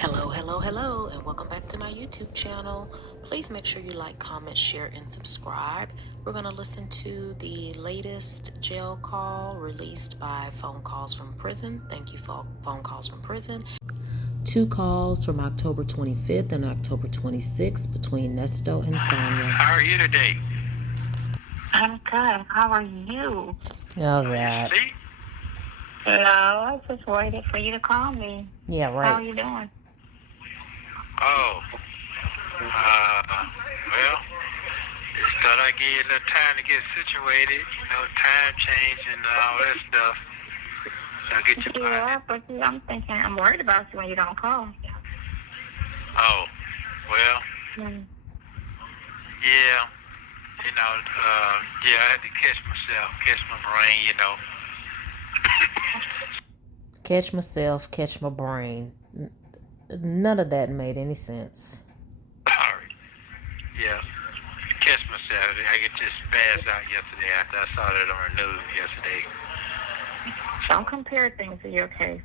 Hello, hello, hello, and welcome back to my YouTube channel. Please make sure you like, comment, share, and subscribe. We're going to listen to the latest jail call released by Phone Calls from Prison. Thank you for Phone Calls from Prison. Two calls from October 25th and October 26th between Nesto and Sonia. How are you today? I'm good. How are you? Oh, Are you God. asleep? No, I just waited for you to call me. Yeah, How right. are you doing? Oh, well, just thought I'd give you a little time to get situated, time change and all that stuff. So get your Yeah, body. but see, I'm worried about you when you don't call. Oh, well, Mm. yeah, I had to catch my brain, Catch myself, catch my brain. None of that made any sense. Sorry. Yeah, catch myself. I get just spazzed out yesterday after I saw that on the news yesterday. Don't compare things to your case.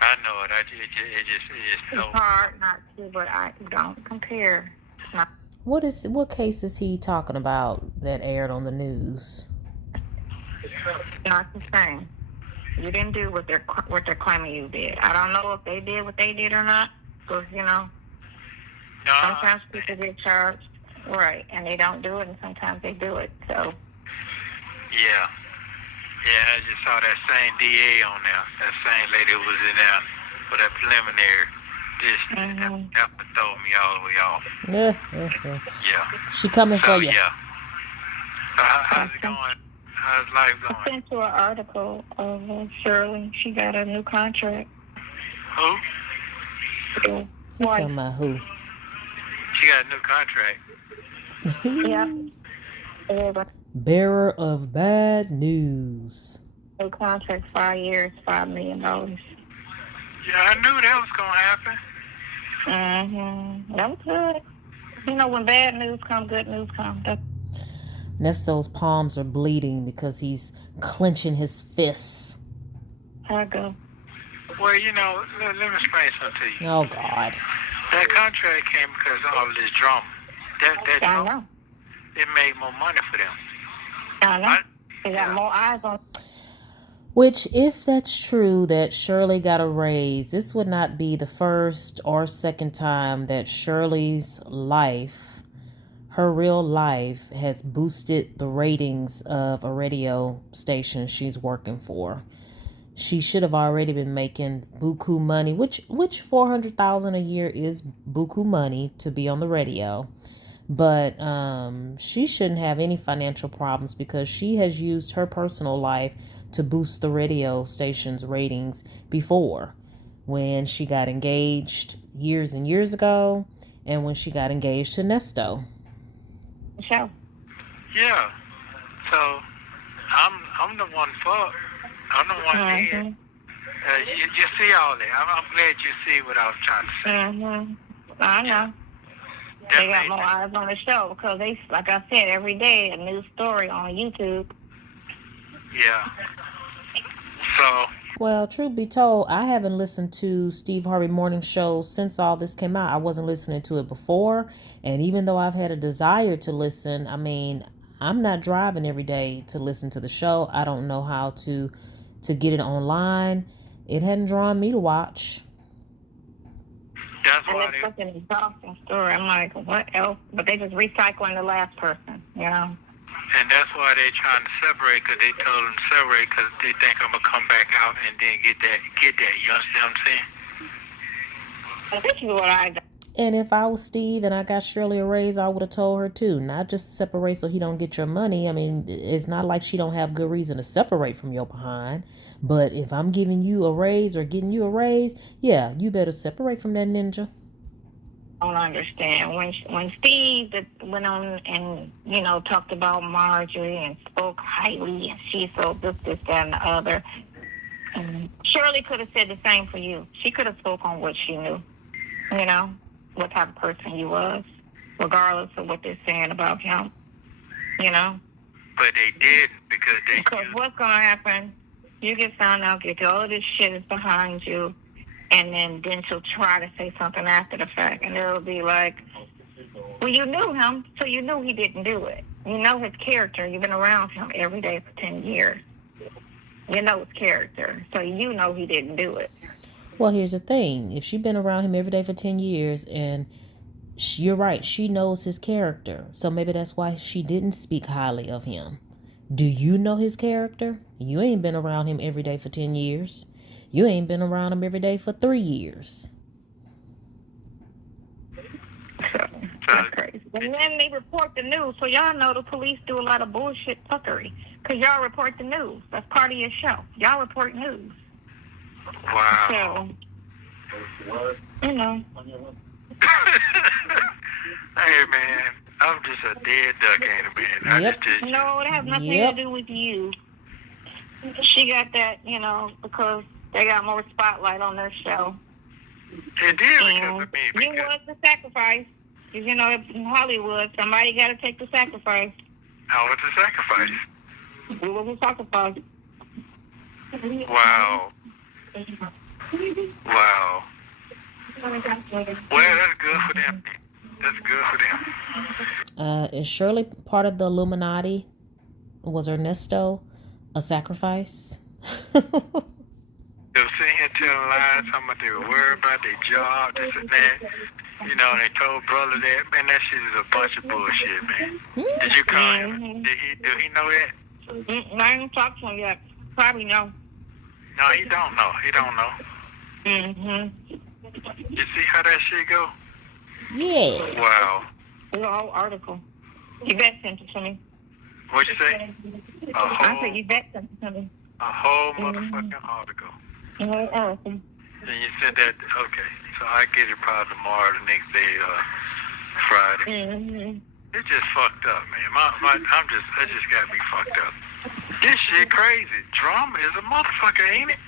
I know it. It's It's so hard not to, but I don't compare. What case is he talking about that aired on the news? Not the same. You didn't do what they're claiming you did. I don't know if they did what they did or not, because no, sometimes people get charged, right, and they don't do it, and sometimes they do it. So Yeah, I just saw that same DA on there. That same lady who was in there for that preliminary. That throw me all the way off. Yeah. She coming for you. Yeah. How's it going? How's life I going? sent you an article of Shirley. She got a new contract. Who? Talking about who? She got a new contract. Yeah. Bearer of bad news. New contract, 5 years, $5 million. Yeah, I knew that was gonna happen. That was good. When bad news comes, good news comes. Nesto's palms are bleeding because he's clenching his fists. How it go? Well, let me explain something to you. Oh, God. That contract came because of all this drama. That I know. It made more money for them. I know. They got more eyes on. Which, if that's true that Shirley got a raise, this would not be the first or second time that Shirley's life, her real life, has boosted the ratings of a radio station she's working for. She should have already been making buku money, which $400,000 a year is buku money to be on the radio. But she shouldn't have any financial problems because she has used her personal life to boost the radio station's ratings before, when she got engaged years and years ago, and when she got engaged to Nesto. Sure. Yeah. So I'm the one for. I'm the one here. You see all that. I'm glad you see what I was trying to say. I know. They got more eyes on the show because they, like I said, every day a new story on YouTube. Yeah. So. Well, truth be told, I haven't listened to Steve Harvey Morning Show since all this came out. I wasn't listening to it before. And even though I've had a desire to listen, I'm not driving every day to listen to the show. I don't know how to get it online. It hadn't drawn me to watch. That's why it's such an exhausting story. I'm like, what else? But they just recycling the last person, And that's why they're trying to separate, because they told them to separate because they think I'm going to come back out and then get that. You understand what I'm saying? This is what I do. And if I was Steve and I got Shirley a raise, I would have told her too. Not just to separate so he don't get your money. It's not like she don't have good reason to separate from your behind. But if I'm giving you a raise or getting you a raise, yeah, you better separate from that ninja. I don't understand. When Steve went on and, talked about Marjorie and spoke highly and she's so this, that, and the other, Shirley could have said the same for you. She could have spoke on what she knew, what type of person he was, regardless of what they're saying about him, But they didn't because what's going to happen, you get found out, get all of this shit is behind you, and then she'll try to say something after the fact, and it'll be like, well, you knew him, so you knew he didn't do it. You know his character. You've been around him every day for 10 years. You know his character, so you know he didn't do it. Well, here's the thing. If she's been around him every day for 10 years, and you're right, she knows his character. So maybe that's why she didn't speak highly of him. Do you know his character? You ain't been around him every day for 10 years. You ain't been around him every day for 3 years. So, that's crazy. And then they report the news. So y'all know the police do a lot of bullshit fuckery. Because y'all report the news. That's part of your show. Y'all report news. Wow. So, you know. Hey, man. I'm just a dead duck, ain't it, man? Yep. No, it has nothing to do with you. She got that, you know, because they got more spotlight on their show. It did because of me. You was the sacrifice. Because, you know, in Hollywood, somebody got to take the sacrifice. How was the sacrifice? You was the sacrifice. Wow. Wow. Well, that's good for them. That's good for them. Is Shirley part of the Illuminati? Was Ernesto a sacrifice? They were sitting here telling lies, talking about they were worried about their job, this and that. You know, they told brother that. Man, that shit is a bunch of bullshit, man. Did you call him? Did he know that? I didn't talk to him yet. Probably no. No, he don't know. He don't know. You see how that shit go? Yeah. Wow. The whole article. Yvette sent it to me. What'd you say? I said Yvette sent it to me. A whole motherfucking article. The whole article. Then you sent that, okay. So I get it probably tomorrow, the next day, Friday. It's just fucked up, man. That just got me fucked up. This shit crazy. Drama is a motherfucker, ain't it?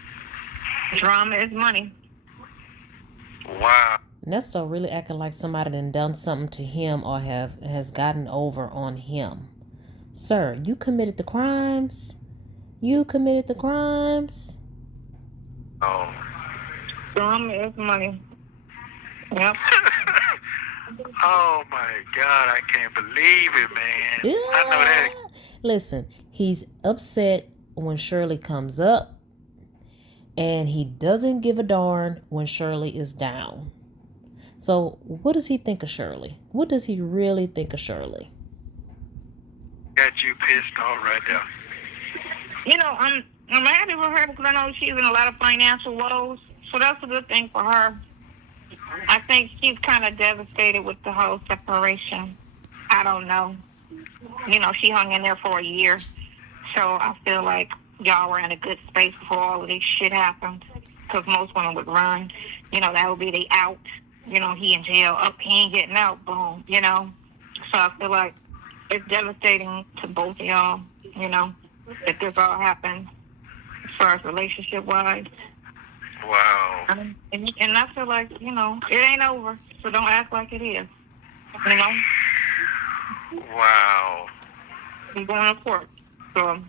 Drama is money. Wow. Nesto really acting like somebody done something to him or has gotten over on him. Sir, you committed the crimes. You committed the crimes. Oh. Drama is money. Yep. Oh my God, I can't believe it, man. Yeah. I know that. Listen, he's upset when Shirley comes up, and he doesn't give a darn when Shirley is down. So what does he think of Shirley? What does he really think of Shirley? Got you pissed off right there. You know, I'm happy with her because I know she's in a lot of financial woes. So that's a good thing for her. I think she's kind of devastated with the whole separation. I don't know. You know, she hung in there for a year. So I feel like y'all were in a good space before all of this shit happened. Because most women would run. You know, that would be the out. You know, he in jail. Up, he ain't getting out. Boom. You know. So I feel like it's devastating to both of y'all. You know, that this all happened as far as relationship-wise. Wow. And I feel like, you know, it ain't over. So don't act like it is. You know? Wow. I'm going to court. So.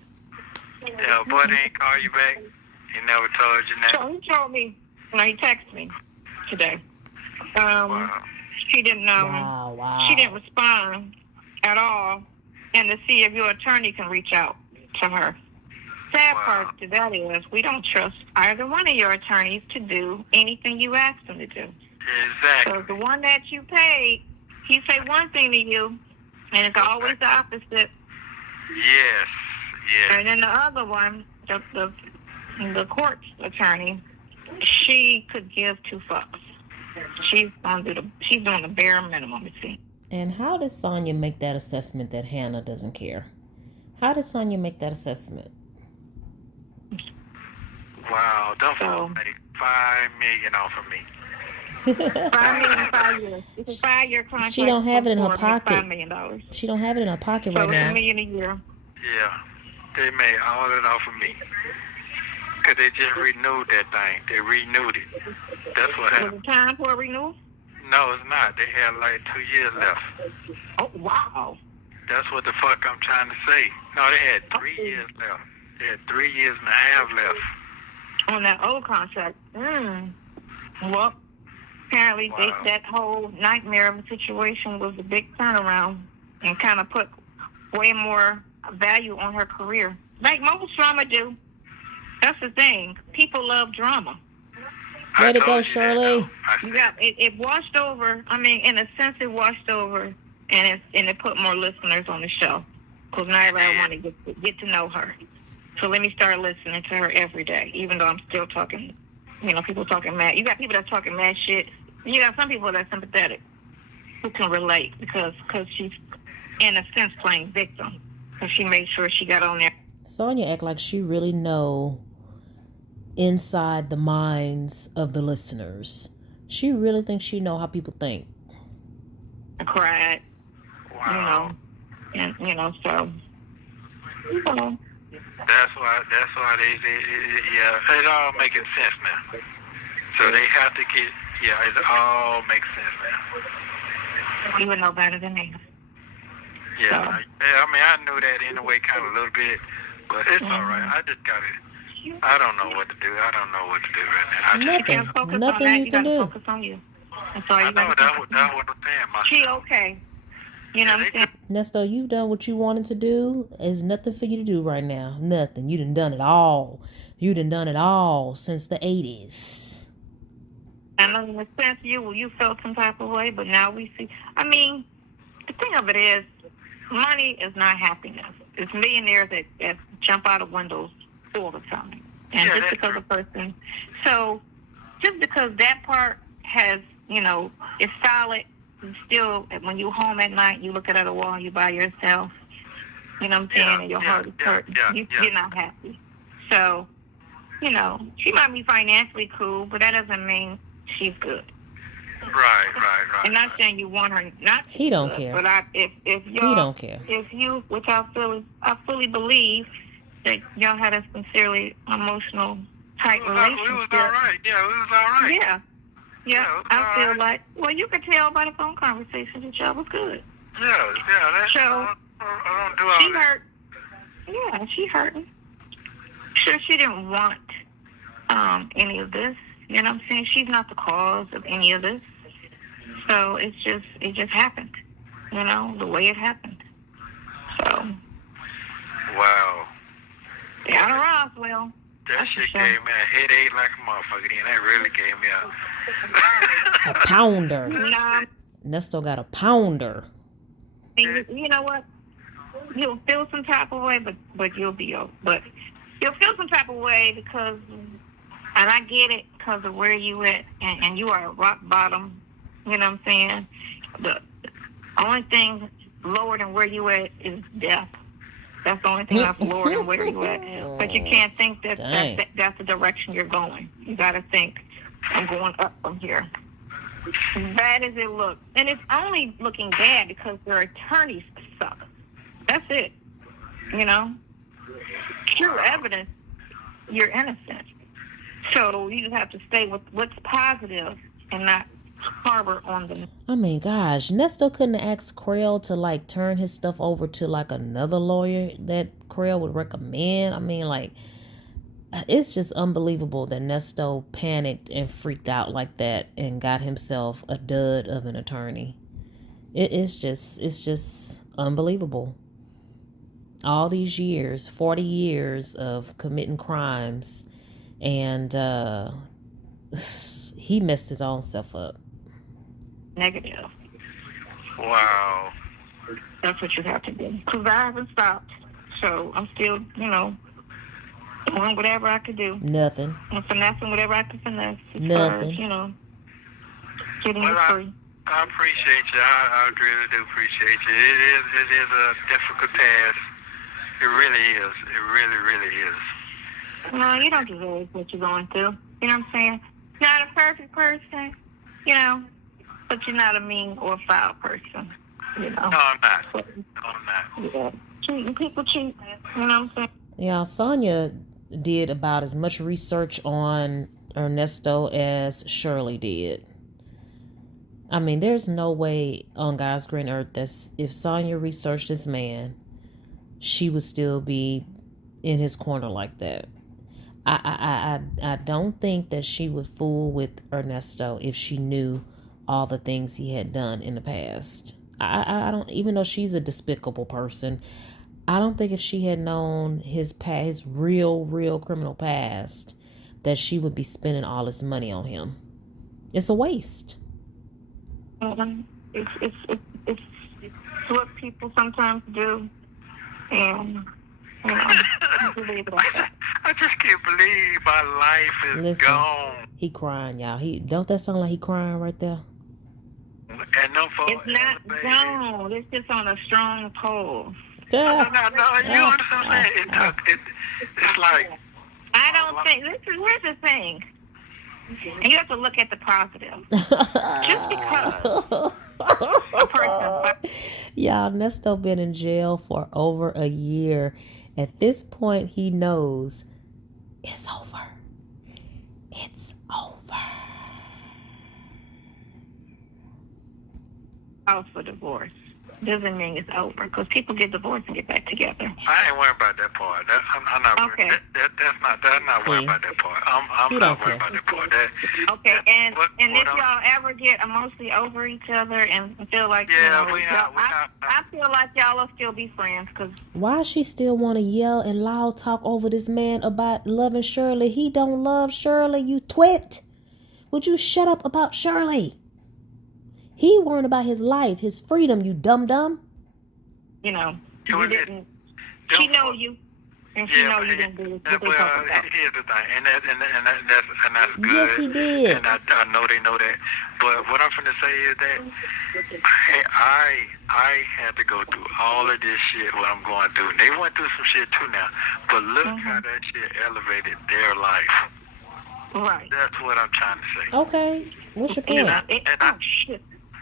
Yeah, boy, they ain't call you back. He never told you that. So he told me, he texted me today. Wow. She didn't she didn't respond at all, and to see if your attorney can reach out to her. Sad part to that is we don't trust either one of your attorneys to do anything you ask them to do. Exactly. So the one that you paid, he say one thing to you, and it's always the opposite. Yes. And then the other one, the court's attorney, she could give two fucks. She's doing the bare minimum, you see. And how did Sonya make that assessment that Hannah doesn't care? How did Sonya make that assessment? Wow, don't make $5 million off of me. $5 million, 5 years. It's a 5-year contract. She don't have it in her pocket. $5 million. She don't have it in her pocket right now. $1 million a year. Yeah, they made all that off of me. Because they just renewed that thing. They renewed it. That's what happened. Was it time for a renewal? No, it's not. They had like 2 years left. Oh, wow. That's what the fuck I'm trying to say. No, they had 3 years left. They had 3 years and a half left. On that old contract. Well, apparently Wow. that whole nightmare of a situation was a big turnaround and kind of put way more value on her career. Like most drama do. That's the thing. People love drama. I Way to go, told you that, though. Shirley. You got it washed over. I mean, in a sense, it washed over, and it put more listeners on the show because now everybody want to get to know her. So let me start listening to her every day, even though I'm still talking. You know, people talking mad. You got people that's talking mad shit. You got some people that's sympathetic who can relate because she's in a sense playing victim because she made sure she got on there. Sonya act like she really know inside the minds of the listeners. She really thinks she know how people think. I cried. Wow. And so. You know. That's why they yeah, it all making sense now. So they have to get, yeah, it all makes sense now. You would know better than me. Yeah, I mean, I knew that in a way, kind of a little bit, but it's all right. I just got it. I don't know what to do. I don't know what to do right now. Nothing you can do. Focus on you. That's all you got to do. That's what I'm saying. She okay. You know what I'm saying? Nesto, you've done what you wanted to do. There's nothing for you to do right now. Nothing. You done it all. You done it all since the 80s. I know in a sense you felt some type of way, but now we see. I mean, the thing of it is, money is not happiness. It's millionaires that jump out of windows all the time. And just because a person, so just because that part has, is solid, and still, when you home at night, you look at a wall, you by yourself, you know what I'm saying, and your heart is hurting. You're not happy. So, she might be financially cool, but that doesn't mean she's good. Right. I'm not saying you want her not to He don't good, care. But if y'all, he don't care. If you, which I fully believe that y'all had a sincerely emotional tight relationship. We was all right. Yeah, we was all right. Yeah, I feel like, well, you could tell by the phone conversation that y'all was good. Yeah, that's, so, I don't do all she that. hurt. Yeah, she hurting. Sure, she didn't want any of this. You know what I'm saying? She's not the cause of any of this. So it just happened. The way it happened. So. Wow. Down to Roswell. That shit gave me a headache like a motherfucker. And that really gave me a pounder. Nah. Nesto got a pounder. You know what? You'll feel some type of way, but you'll be okay. But you'll feel some type of way because, and I get it, because of where you at, and you are at rock bottom. You know what I'm saying? The only thing lower than where you at is death. That's the only thing that's lower than where you at. But you can't think that's the direction you're going. You got to think, I'm going up from here. As bad as it looks. And it's only looking bad because their attorneys suck. That's it. True evidence, you're innocent. So you just have to stay with what's positive and not harbor on them. I mean, gosh, Nesto couldn't ask Krell to turn his stuff over to another lawyer that Krell would recommend. I mean, it's just unbelievable that Nesto panicked and freaked out like that and got himself a dud of an attorney. It's just unbelievable. All these years, 40 years of committing crimes, and he messed his own self up. Negative. Wow. That's what you have to do. Because I haven't stopped. So I'm still, doing whatever I could do. Nothing. And finessing whatever I could finesse. Nothing. As, getting it free. I appreciate you. I really do appreciate you. It is a difficult task. It really is. It really, really is. No, you don't deserve what you're going through. You know what I'm saying? You're not a perfect person, but you're not a mean or foul person. No, I'm not. Yeah. Cheating people cheat. You know what I'm saying? Yeah, Sonya did about as much research on Ernesto as Shirley did. I mean, there's no way on God's green earth that if Sonya researched this man, she would still be in his corner like that. I don't think that she would fool with Ernesto if she knew all the things he had done in the past. I don't, even though she's a despicable person, I don't think if she had known his past, his real criminal past, that she would be spending all this money on him. It's a waste. It's what people sometimes do, and I believe it like that. I just can't believe my life is Listen, gone. he crying, y'all. He don't that sound like he crying right there? And no fault. It's not gone. It's just on a strong pole. No, you understand what I'm saying? It's like, I don't think. Here's the thing. And you have to look at the positive. Just because a person. Y'all, Nesto been in jail for over a year. At this point, he knows it's over. It's over. Out for divorce doesn't mean it's over, because people get divorced and get back together. I ain't worried about that part. I'm not Okay. worried. That's not worried about that part. I'm not worried about that part. Okay, and if y'all ever get emotionally over each other and feel like, I feel like y'all will still be friends. Cause why she still want to yell and loud talk over this man about loving Shirley? He don't love Shirley, you twit. Would you shut up about Shirley? He worried about his life, his freedom, you dumb. You didn't. She know you, and she know you didn't do what they talking about. Here's the thing, and that's good. Yes, he did. And I know they know that. But what I'm finna say is that I had to go through all of this shit. What I'm going through. They went through some shit too now. But look how that shit elevated their life. Right. That's what I'm trying to say. Okay, what's your point?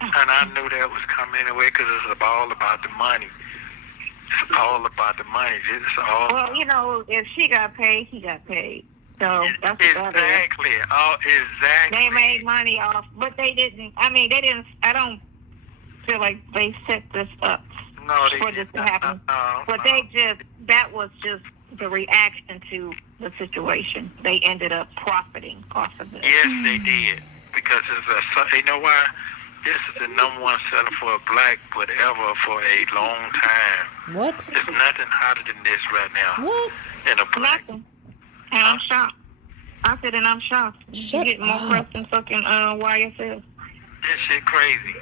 And I knew that was coming anyway, because it's all about the money. It's all about the money. It's all. Well, if she got paid, he got paid. So that's what that is. Exactly. Oh, exactly. They made money off, but they didn't. I mean, they didn't. I don't feel like they set this up for this to happen. But that was just the reaction to the situation. They ended up profiting off of it. Yes, they did. Because you know why? This is the number one seller for a black whatever for a long time. What? There's nothing hotter than this right now. What? In a black. Nothing. And I'm shocked. I said, and I'm shocked. Shut you get more press than fucking YSL. This shit crazy.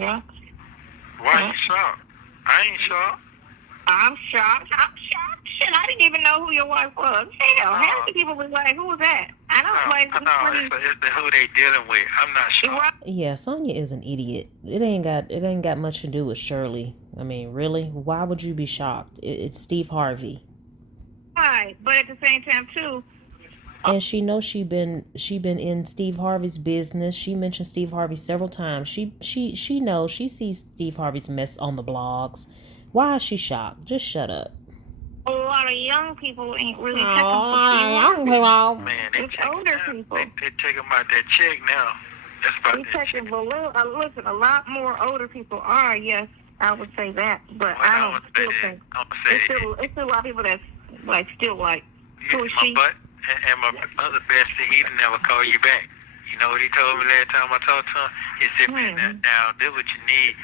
Yeah. Why you shocked? I ain't shocked. I'm shocked. Shit, I didn't even know who your wife was. Hell, half the people was like, who was that? I don't it's who they dealing with. I'm not sure. Yeah, Sonya is an idiot. It ain't got much to do with Shirley. I mean, really? Why would you be shocked? It's Steve Harvey. Right, but at the same time too. And she knows she been in Steve Harvey's business. She mentioned Steve Harvey several times. She knows, she sees Steve Harvey's mess on the blogs. Why is she shocked? Just shut up. A lot of young people ain't really checking for people. Man, it's older people. They taking about that check now. That's about they taking listen, a lot more older people are, yes, I would say that. But I don't still think it's still a lot of people that's like still like who is she? And my other bestie, he didn't never call you back. You know what he told me last time I talked to him? He said, man, now this what you need.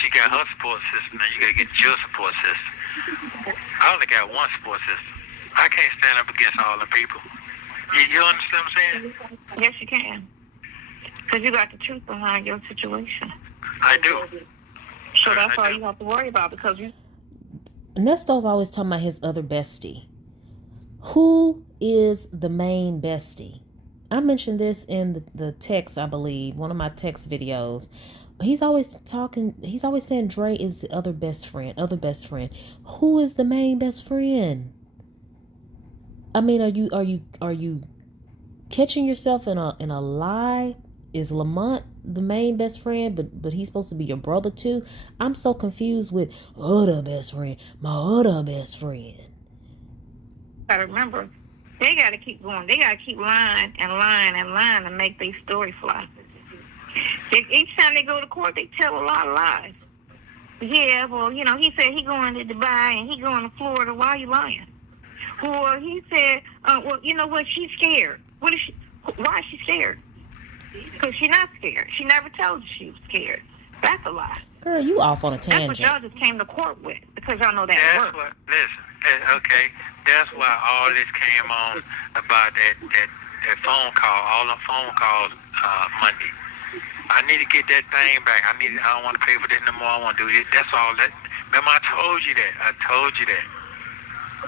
She got her support system, now you gotta get your support system. I only got one support system. I can't stand up against all the people. You understand what I'm saying? Yes, you can. Because you got the truth behind your situation. I do. So that's all you have to worry about, because you... Nesto's always talking about his other bestie. Who is the main bestie? I mentioned this in the text, I believe, one of my text videos. He's always saying Dre is the other best friend. Who is the main best friend? I mean, are you catching yourself in a lie? Is Lamont the main best friend, but he's supposed to be your brother too? I'm so confused with other best friend, my other best friend. Gotta remember, they gotta keep going. They gotta keep lying to make their story fly. Each time they go to court, they tell a lot of lies. Yeah, well, he said he going to Dubai and he going to Florida. Why are you lying? Well, he said, well, you know what? She's scared. What is she? Why is she scared? Because she's not scared. She never told you she was scared. That's a lie. Girl, you off on a That's what tangent. y'all just came to court with, because y'all know that That's works. what. Listen. Okay. That's why all this came on about that phone call. All the phone calls Monday. I need to get that thing back. I don't want to pay for this no more. I want to do this. That's all. Remember, I told you that.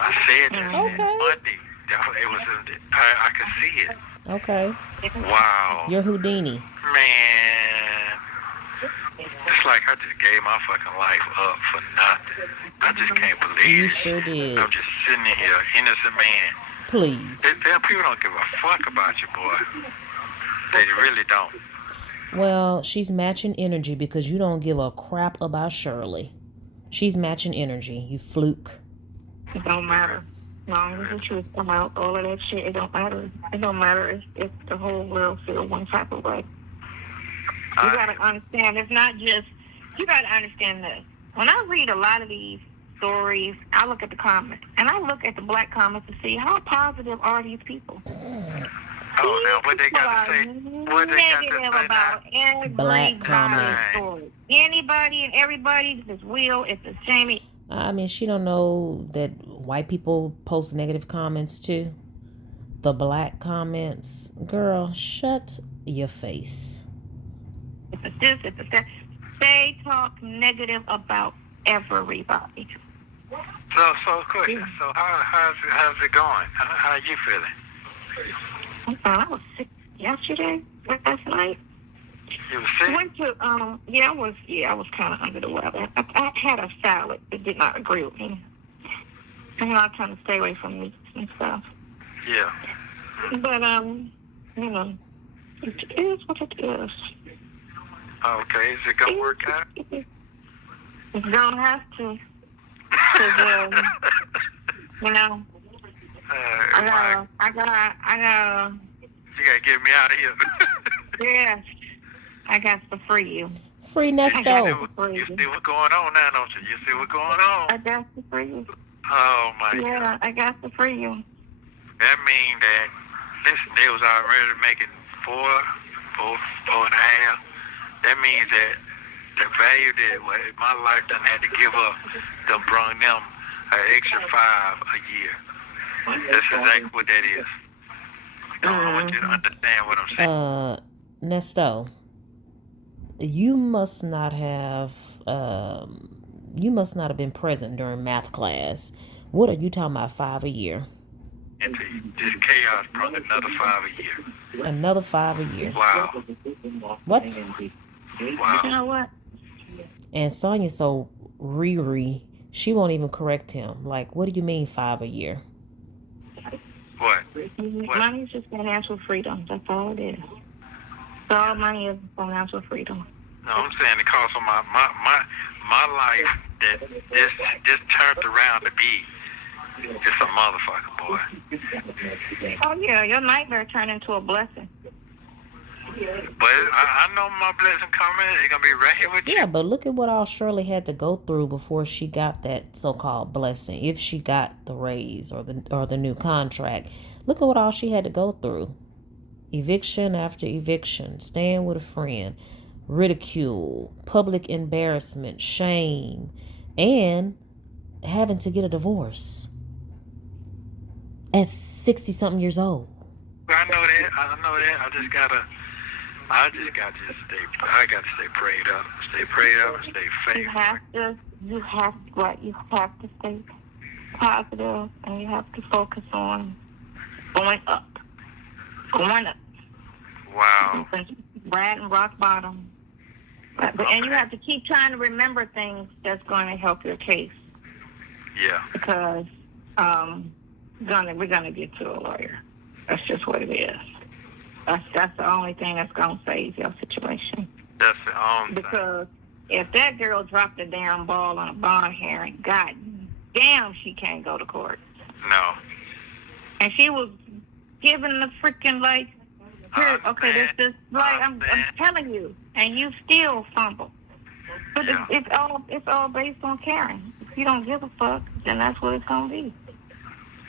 I said that Okay. Monday. It was. I could see it. Okay. Wow. You're Houdini. Man. It's like I just gave my fucking life up for nothing. I just can't believe You it. sure did. I'm just sitting here, innocent man. Please. People don't give a fuck about you, boy. They really don't. Well, she's matching energy because you don't give a crap about Shirley. She's matching energy, you fluke. It don't matter. As long as the truth come out, all of that shit, it don't matter. It don't matter if the whole world feels one type of way. You gotta understand, it's not just, you gotta understand this. When I read a lot of these stories, I look at the comments, and I look at the black comments to see how positive are these people. Oh, now what they got to say? What they got to say about Black comments. story. Anybody and everybody, if it's Will, if it's Jamie. I mean, she don't know that white people post negative comments too. The black comments. Girl, shut your face. If it's this, if it's that. They talk negative about everybody. So quick. So how's it going? How you feeling? I was sick yesterday, last night. You were sick? Went to I was kind of under the weather. I had a salad that did not agree with me. You know, I'm trying to stay away from meats and stuff. Yeah. But you know, it is what it is. Okay, is it gonna work out? It's gonna have to. 'Cause, you know, I gotta. You gotta get me out of here. Yeah, I got to free you. Free Nesto. You see what's going on now, don't you? You see what's going on? I got to free you. Oh my God. Yeah, I got to free you. That means that they was already making four and a half. That means that the value that my life done had to give up done brought them an extra $5 a year. That's exactly what that is. I want you to understand what I'm saying. Nesto, you must not have been present during math class. What are you talking about? 5 a year? And this chaos brought another 5 a year. Another 5 a year. Wow. What? Wow. You know what? And Sonya's so Riri, she won't even correct him. Like, what do you mean 5 a year? What? Money is just financial freedom. That's all it is. So all money is financial freedom. No, I'm saying the cost of my life that this turned around to be just a motherfucker, boy. Oh yeah, your nightmare turned into a blessing. But I know my blessing coming. It's gonna be right here with you. Yeah, but look at what all Shirley had to go through before she got that so-called blessing. If she got the raise or the new contract, look at what all she had to go through. Eviction after eviction, staying with a friend, ridicule, public embarrassment, shame, and having to get a divorce at 60-something years old. I know that. I just gotta stay prayed up. Stay prayed up and stay faithful. You have to stay positive, and you have to focus on going up. Wow. Right and rock bottom. And you have to keep trying to remember things that's going to help your case. Yeah. Because we're gonna get to a lawyer. That's just what it is. That's the only thing that's gonna save your situation. That's the only because if that girl dropped a damn ball on a bond hearing, god damn, she can't go to court. No. And she was given the freaking here, okay, this I'm telling you, and you still fumble. But yeah. It's all based on caring. If you don't give a fuck, then that's what it's gonna be.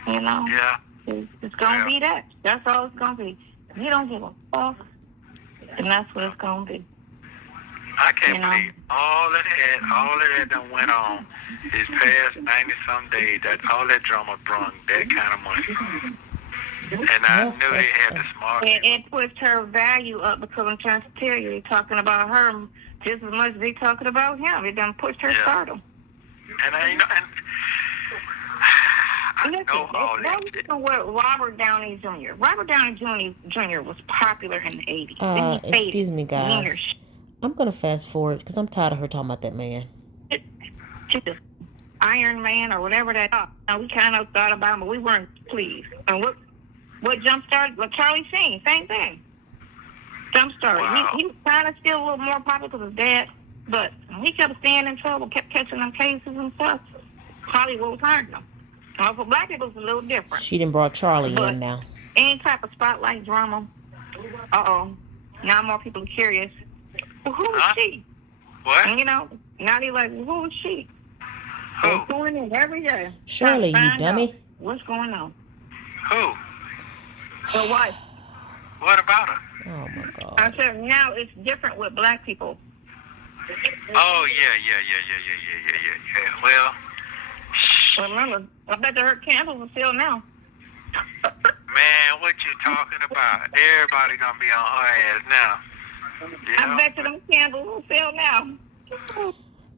You know? Yeah. It's going to be that. That's all it's going to be. If you don't give a fuck, then that's what it's going to be. I can't believe all of that done went on these past 90-some days, that all that drama brought that kind of money. And I knew they had the smart people. It puts her value up because I'm trying to tell you, they're talking about her just as much as they're talking about him. It done pushed her stardom. And I know all that. Listen, what Robert Downey Jr. Robert Downey Jr. was popular in the 80s. Excuse me, guys. I'm going to fast forward because I'm tired of her talking about that man. Iron Man or whatever that. Now, we kind of thought about him, but we weren't pleased. And what jump-started? What Charlie Sheen, same thing. Jump-started. Wow. He was kind of still a little more popular because of his dad, but he kept staying in trouble, kept catching them cases and stuff. Hollywood was hiring him. Well, for black people, it's a little different. She done brought Charlie in now. Any type of spotlight drama, now more people are curious. Well, who is she? What? And, now they're like, well, who is she? Who? What's going on every day? Shirley, you dummy. What's going on? Who? The wife. What about her? Oh, my God. I said, now it's different with black people. Oh, yeah. Well, remember, I bet her candles are still now. Man, what you talking about? Everybody gonna be on her ass now. I bet you them candles will sell now.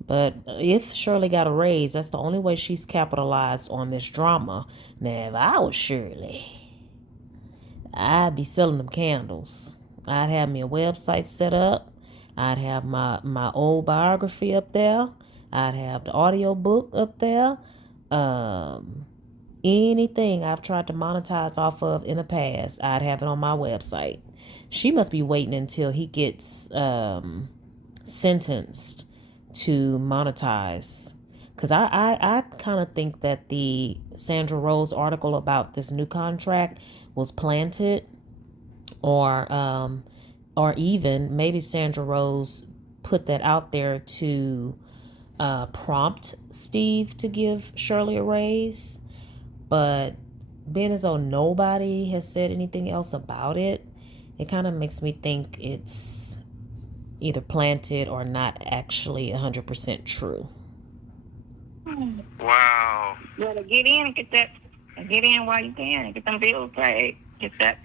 But if Shirley got a raise, that's the only way she's capitalized on this drama. Now, if I was Shirley, I'd be selling them candles. I'd have me a website set up. I'd have my old biography up there. I'd have the audio book up there. Anything I've tried to monetize off of in the past, I'd have it on my website. She must be waiting until he gets sentenced to monetize. Because I kind of think that the Sandra Rose article about this new contract was planted, or even maybe Sandra Rose put that out there to prompt Steve to give Shirley a raise. But being as though nobody has said anything else about it, it kind of makes me think it's either planted or not actually 100% true. Wow. You gotta get in and get that. Get in while you can and get them bills paid. Get that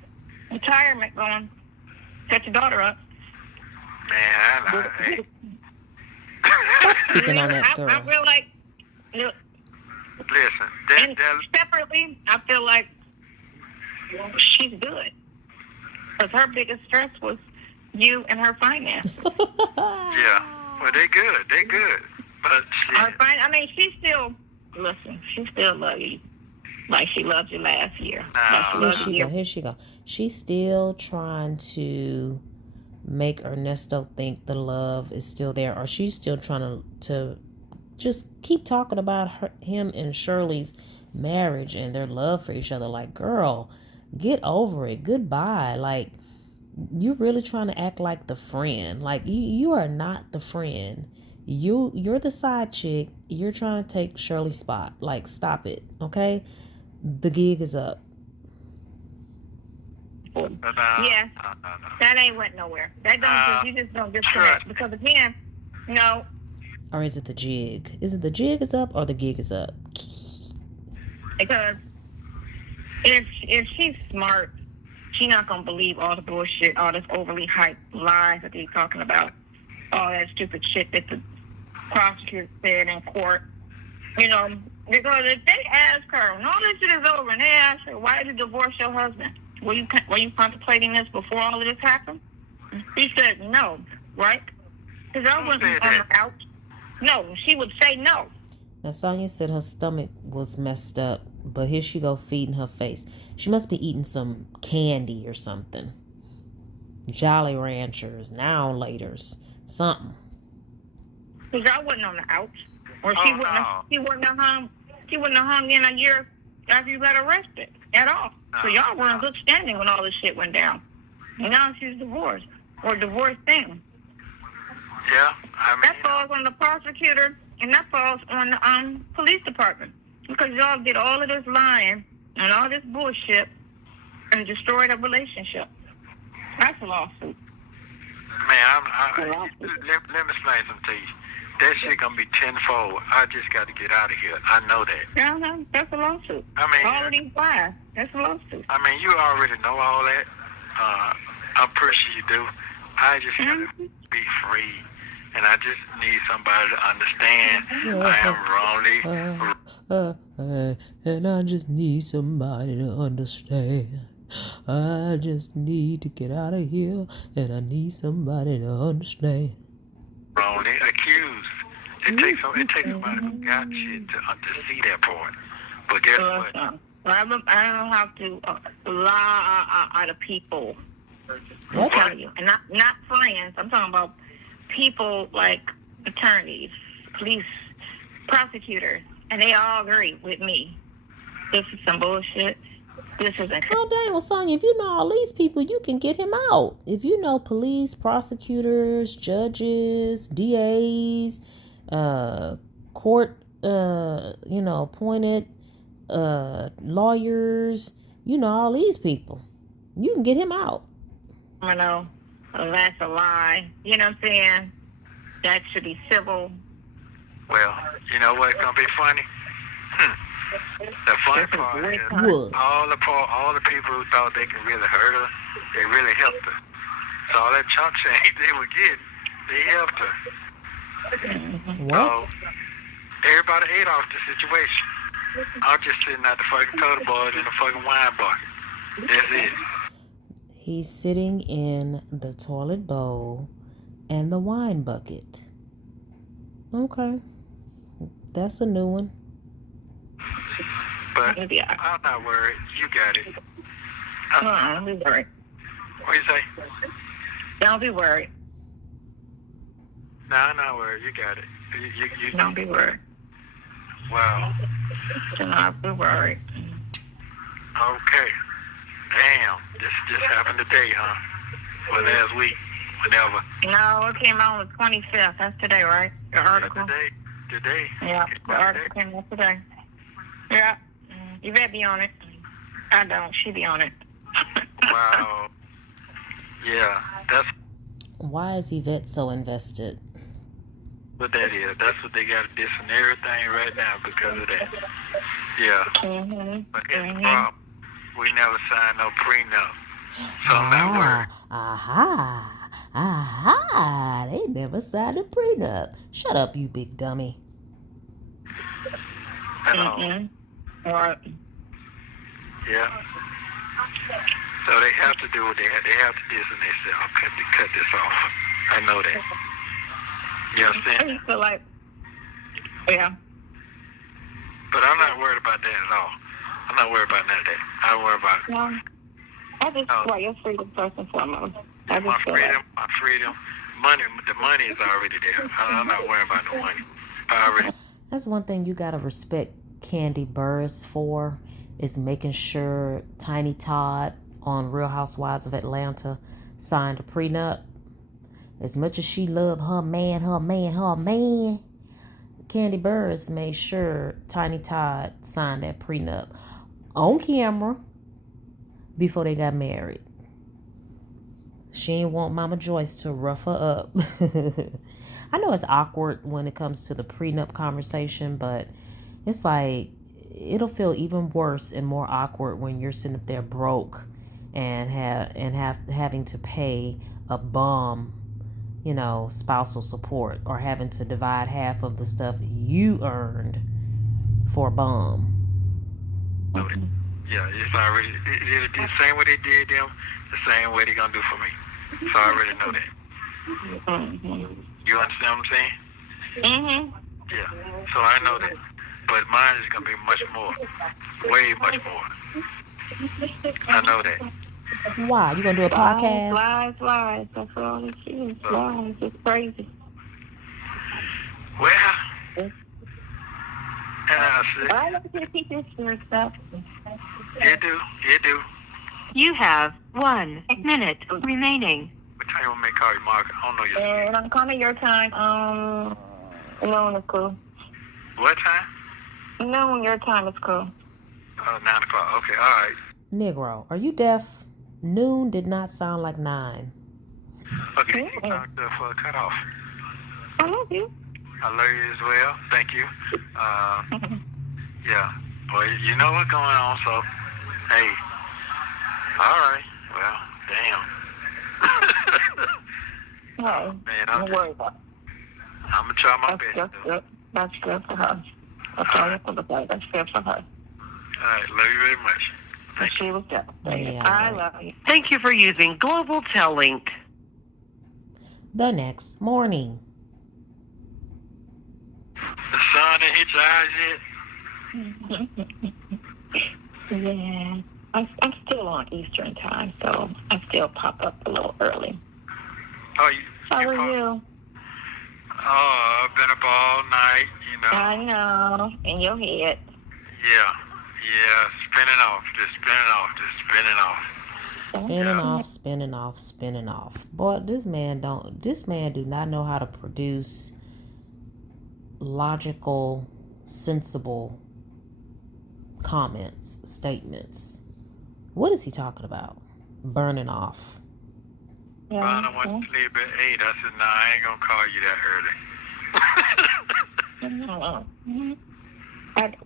retirement going. Set your daughter up. Man, Stop speaking on that girl. I feel like, listen, separately, I feel like she's good. Because her biggest stress was you and her finances. Yeah. Well, they good. But she still, listen, she still loves you. Like she loved you last year. Here she go. She's still trying to make Ernesto think the love is still there, or she's still trying to just keep talking about him and Shirley's marriage and their love for each other. Like, girl, get over it. Goodbye. Like, you're really trying to act like the friend. Like, you are not the friend. You're the side chick. You're trying to take Shirley's spot. Like, stop it, okay? The gig is up. Yeah, that ain't went nowhere. That don't. You just don't disconnect because again, no. Or is it the jig? Is it the jig is up or the gig is up? Because if she's smart, she's not gonna believe all the bullshit, all this overly hyped lies that they're talking about, all that stupid shit that the prosecutor said in court. Because if they ask her, when all this shit is over, and they ask her, why did you divorce your husband? Were you contemplating this before all of this happened? She said no, right? Because I wasn't on the couch. No, she would say no. Now, Sonya said her stomach was messed up, but here she go feeding her face. She must be eating some candy or something. Jolly Ranchers, Now Laters, something. Because I wasn't on the ouch. Or she wouldn't have hung in a year after you got arrested at all. So y'all were in good standing when all this shit went down. Now she's divorced or divorced them. Yeah, that falls on the prosecutor and that falls on the police department because y'all did all of this lying and all this bullshit and destroyed a relationship. That's a lawsuit. Man, let me explain something to you. That shit gonna be tenfold. I just got to get out of here. I know that. Yeah, no, that's a lawsuit. I mean, all of these lies, that's a lawsuit. I mean, you already know all that. I'm pretty sure you do. I just gotta be free, and I just need somebody to understand I am wrongly. And I just need somebody to understand. I just need to get out of here, and I need somebody to understand. Wrongly accused. It takes somebody who got shit to see that part. But guess what? I don't have to lie to people. I'm telling you, and not friends. I'm talking about people like attorneys, police, prosecutors, and they all agree with me. This is some bullshit. This isn't. Oh dang, well, Sonya, if you know all these people, you can get him out. If you know police, prosecutors, judges, DAs, court, appointed lawyers, you know all these people, you can get him out. I know that's a lie. You know what I'm saying? That should be civil. Well, you know what's gonna be funny? The funny part is all the people who thought they could really hurt her, they really helped her. So all that chunk change they were getting, they helped her. What? So everybody ate off the situation. I'm just sitting at the fucking toilet bowl in the fucking wine bucket. That's it. He's sitting in the toilet bowl and the wine bucket. Okay. That's a new one. But I'm not worried. You got it. Don't be worried. What you say? Don't be worried. No, I'm not worried. You got it. You don't be worried. Wow. Don't be worried. Okay. Damn. This just happened today, huh? Or last week. Whenever. No, it came out on the 25th. That's today, right? The article. Today. Yeah, the article came out today. Yeah. You better be on it. I don't. She be on it. Wow. Yeah, that's... Why is Yvette so invested? What that is. That's what they got to diss and everything right now because of that. Yeah. But it's the problem. We never signed no prenup. So I'm not worried. Aha. They never signed a prenup. Shut up, you big dummy. Right. Yeah. So they have to do what they have. They have to diss and themselves. Cut this off. I know that. You understand? I feel like, yeah. But I'm not worried about that at all. I'm not worried about none of that. I worry about... No. I just want your freedom first and foremost. My freedom. Money, the money is already there. I'm not worried about no money. That's one thing you gotta respect Candy Burris for, is making sure Tiny Todd on Real Housewives of Atlanta signed a prenup. As much as she loved her man, Candy Burris made sure Tiny Todd signed that prenup on camera before they got married. She didn't want Mama Joyce to rough her up. I know it's awkward when it comes to the prenup conversation, but it's like it'll feel even worse and more awkward when you're sitting up there broke and having to pay a bum, spousal support, or having to divide half of the stuff you earned for a bum. Yeah, it's already the same way they did them, the same way they're gonna do for me. So I already know that. You understand what I'm saying? Yeah. So I know that. But mine is gonna be much more. Way much more. I know that. Why? You gonna do a podcast? Lies. That's all it is. Lies. It's crazy. Well, I like to keep this for stuff. You do. You have 1 minute remaining. What time you want me to call you, Mark? I don't know your And I'm calling your time. Noon is cool. What time? Noon, your time is cool. 9 o'clock. Okay, all right. Negro, are you deaf? Noon did not sound like 9. Okay, you talked for a cutoff. I love you. I love you as well. Thank you. Yeah. Well, you know what's going on, so, hey. All right. Well, damn. Hey, Man, don't worry about it. I'm going to try my best. That's good. That's good for her. That's all you have to look at. That's good for her. All right. Love you very much. Thank She you. was devastated. Yeah, I right. love you. Thank you for using Global Tel-Link. The next morning. The sun didn't hit your eyes yet? Yeah. I'm still on Eastern time, so I still pop up a little early. Oh, How are you? Oh, I've been up all night, you know. I know. In your head. Yeah. Spinning off. Spinning off. Boy, this man do not know how to produce logical, sensible comments, statements. What is he talking about? Burning off. Yeah. I went to sleep at 8. I said, nah, I ain't gonna call you that early.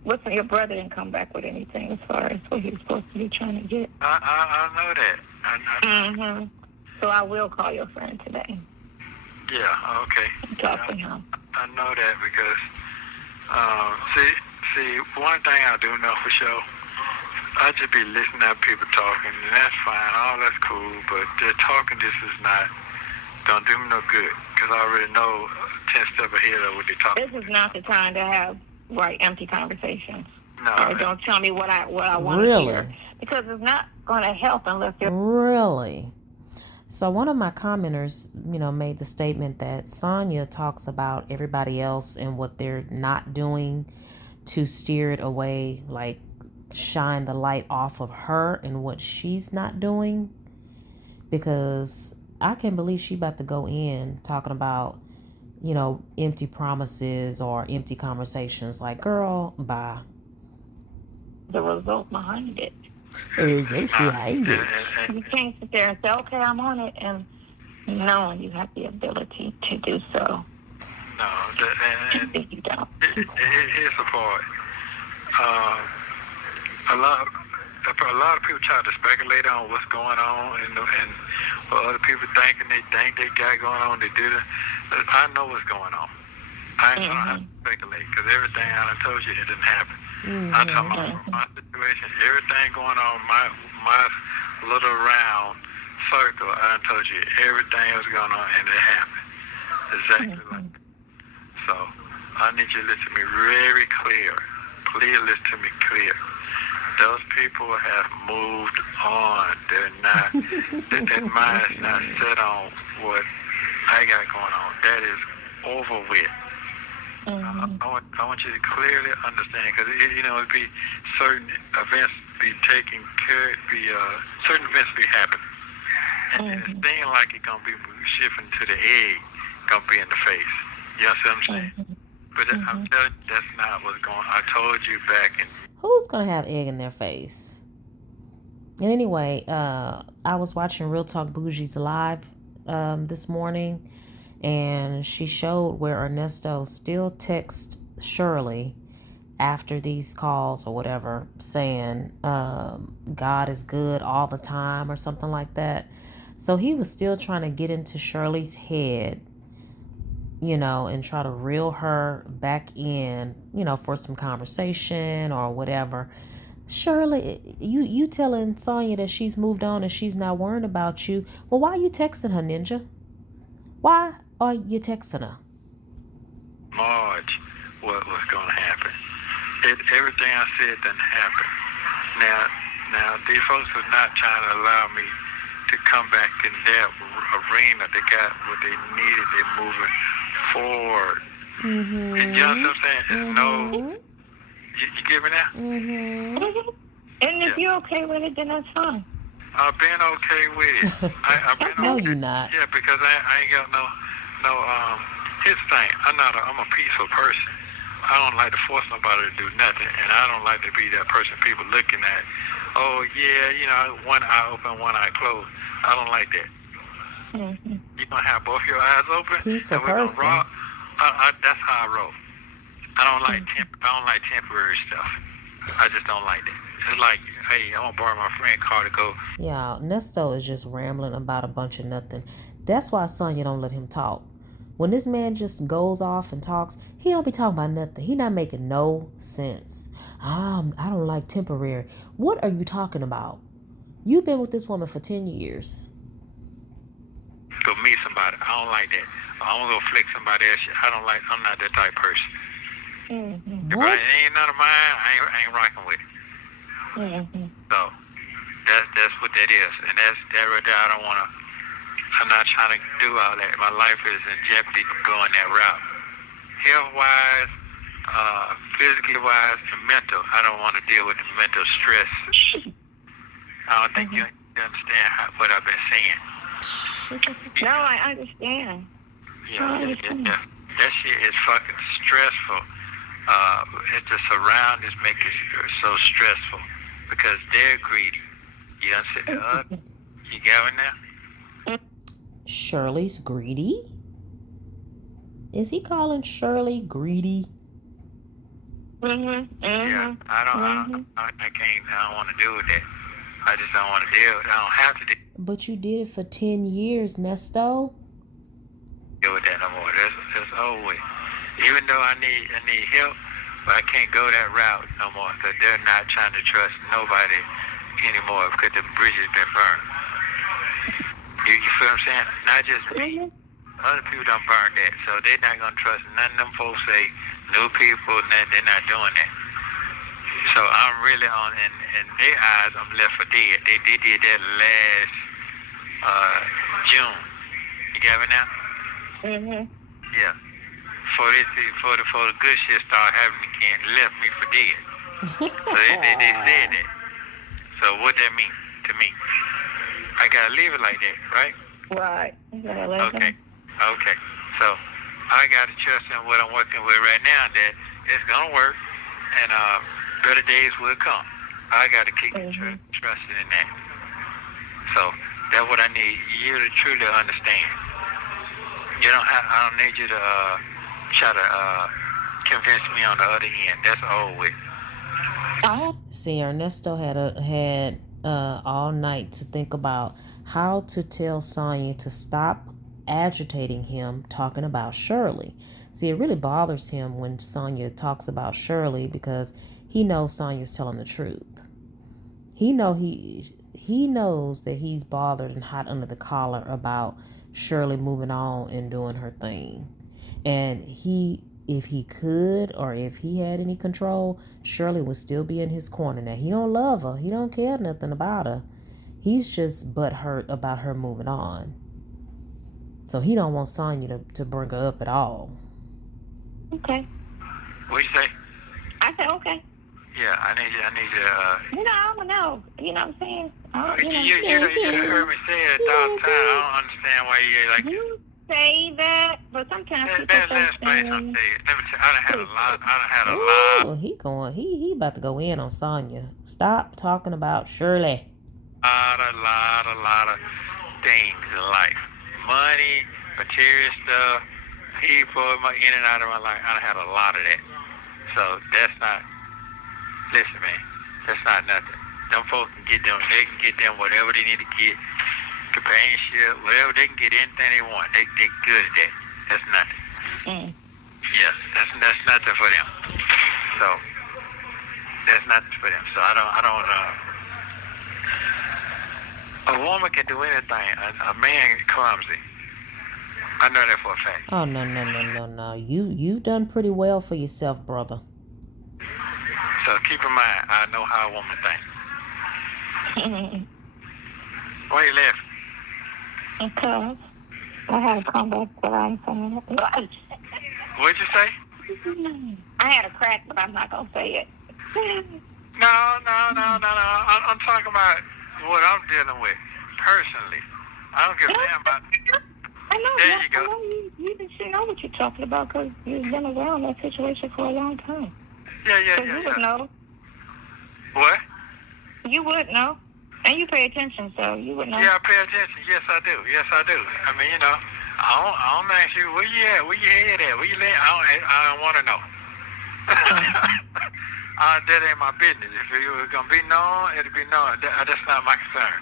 Listen, your brother didn't come back with anything as far as what he was supposed to be trying to get. I know that. So I will call your friend today. Yeah, okay. Talk to him. I know that because, see, one thing I do know for sure, I just be listening to people talking, and that's fine, all that's cool, but their talking just is not, don't do me no good, because I already know 10 steps ahead of what they're talking. This is not the time to have empty conversations. No. Or don't tell me what I want to hear. Because it's not going to help unless you're... Really? So one of my commenters, made the statement that Sonya talks about everybody else and what they're not doing to steer it away, like shine the light off of her and what she's not doing. Because I can't believe she about to go in talking about, empty promises or empty conversations. Like, girl, bye. The result behind it. You can't sit there and say, okay, I'm on it, and knowing you have the ability to do so. No, you don't. Here's the part. A lot of people try to speculate on what's going on and what other people they think they got going on. They did it. I know what's going on. I ain't gonna have to speculate because everything I done told you, it didn't happen. I'm talking about from my situation, everything going on, my little round circle, I done told you everything was going on and it happened. Exactly like that. So I need you to listen to me very clear. Please listen to me clear. Those people have moved on. They're not, their mind is not set on what I got going on. That is over with. I want you to clearly understand because it'd be certain events be taking care, certain events be happening, and it seems like it's gonna be shifting to the egg, gonna be in the face. You know what I'm saying? But I'm telling you, that's not what's going on. I told you back in. Who's gonna have egg in their face? And anyway, I was watching Real Talk Bougie's live this morning, and she showed where Ernesto still texts Shirley after these calls or whatever, saying God is good all the time or something like that. So he was still trying to get into Shirley's head, and try to reel her back in, for some conversation or whatever. Shirley, you telling Sonya that she's moved on and she's not worrying about you. Well, why are you texting her, Ninja? Why are you texting her? Marge, what was going to happen? Everything I said didn't happen. Now, these folks are not trying to allow me to come back in that arena. They got what they needed. They're moving forward. You know what I'm saying? No, you get me now? And if you're okay with it, then that's fine. I've been okay with it. I've been No, okay. you're not. Yeah, because I ain't got no. Here's the thing. I'm a peaceful person. I don't like to force nobody to do nothing, and I don't like to be that person people looking at. Oh yeah, you know, one eye open, one eye closed. I don't like that. Mm-hmm. You're gonna have both your eyes open, Peaceful and we're gonna person. rock. That's how I roll. I don't like temporary stuff. I just don't like that. It's like, hey, I'm gonna borrow my friend's car to go. Yeah, Nesto is just rambling about a bunch of nothing. That's why Sonya don't let him talk. When this man just goes off and talks, he don't be talking about nothing. He not making no sense. I don't like temporary. What are you talking about? You've been with this woman for 10 years. Go meet somebody. I don't like that. I'm gonna go flick somebody else. I'm not that type of person. Mm-hmm. But it ain't none of mine. I ain't rocking with it. Mm-hmm. So that's what that is, and that right there. I'm not trying to do all that. My life is in jeopardy going that route. Health wise, physically wise, and mental. I don't want to deal with the mental stress. I don't think you understand what I've been saying. No, I understand. Yeah. That shit is fucking stressful. It's the surroundings make it so stressful because they're greedy. You understand? You got me now? Shirley's greedy? Is he calling Shirley greedy? Mm-hmm. Yeah, I don't want to deal with that. I just don't want to deal. I don't have to But you did it for 10 years, Nesto. deal with that no more. That's over with. Even though I need help, but I can't go that route no more because they're not trying to trust nobody anymore because the bridge has been burned. You feel what I'm saying? Not just me. Other people done burned that, so they're not gonna trust none of them folks. Say new people, they're not doing that. So I'm really in their eyes, I'm left for dead. They did that last June. You got me now? Mm-hmm. Yeah. For the good shit start happening again, left me for dead. So they said that. So what that mean to me? I gotta leave it like that, right? Right. Okay. So I gotta trust in what I'm working with right now that it's gonna work and better days will come. I gotta keep trusting in that. So that's what I need you to truly understand. I don't need you to try to convince me on the other end. That's over with. See, Ernesto had all night to think about how to tell Sonya to stop agitating him talking about Shirley. See, it really bothers him when Sonya talks about Shirley because he knows Sonya's telling the truth. He knows that he's bothered and hot under the collar about Shirley moving on and doing her thing. And if he could or if he had any control, Shirley would still be in his corner. Now, he don't love her. He don't care nothing about her. He's just butthurt about her moving on. So he don't want Sonya to bring her up at all. Okay. What you say? I said okay. Yeah, I need you. No. You know what I'm saying? You heard me say it 1,000 times. I don't understand why you like. You say that, but sometimes people Let's explain something to you. Let me tell you, I done had a lot. He about to go in on Sonya. Stop talking about Shirley. A lot of things in life. Money, material stuff, people in and out of my life. I done had a lot of that. So that's not. Listen, man, that's not nothing. Them folks they can get them whatever they need to get, companionship, whatever, they can get anything they want. They good at that. That's nothing. Yes, that's nothing for them. So, that's nothing for them. So a woman can do anything. A man clumsy. I know that for a fact. Oh, no. You've done pretty well for yourself, brother. So keep in mind, I know how a woman thinks. Why you left? Because I had to come back, but I'm saying it. What'd you say? I had a crack, but I'm not gonna say it. No. I'm talking about what I'm dealing with personally. I don't give a damn about. know. There you go. I know you know what you're talking about because you've been around that situation for a long time. Yeah. You would know. What? You would know. And you pay attention, so you would know. Yeah, I pay attention. Yes, I do. I mean, I don't ask you where you at, where you head at, where you lay. I don't want to know. That ain't my business. If it was gonna be known, it'll be known. That's not my concern.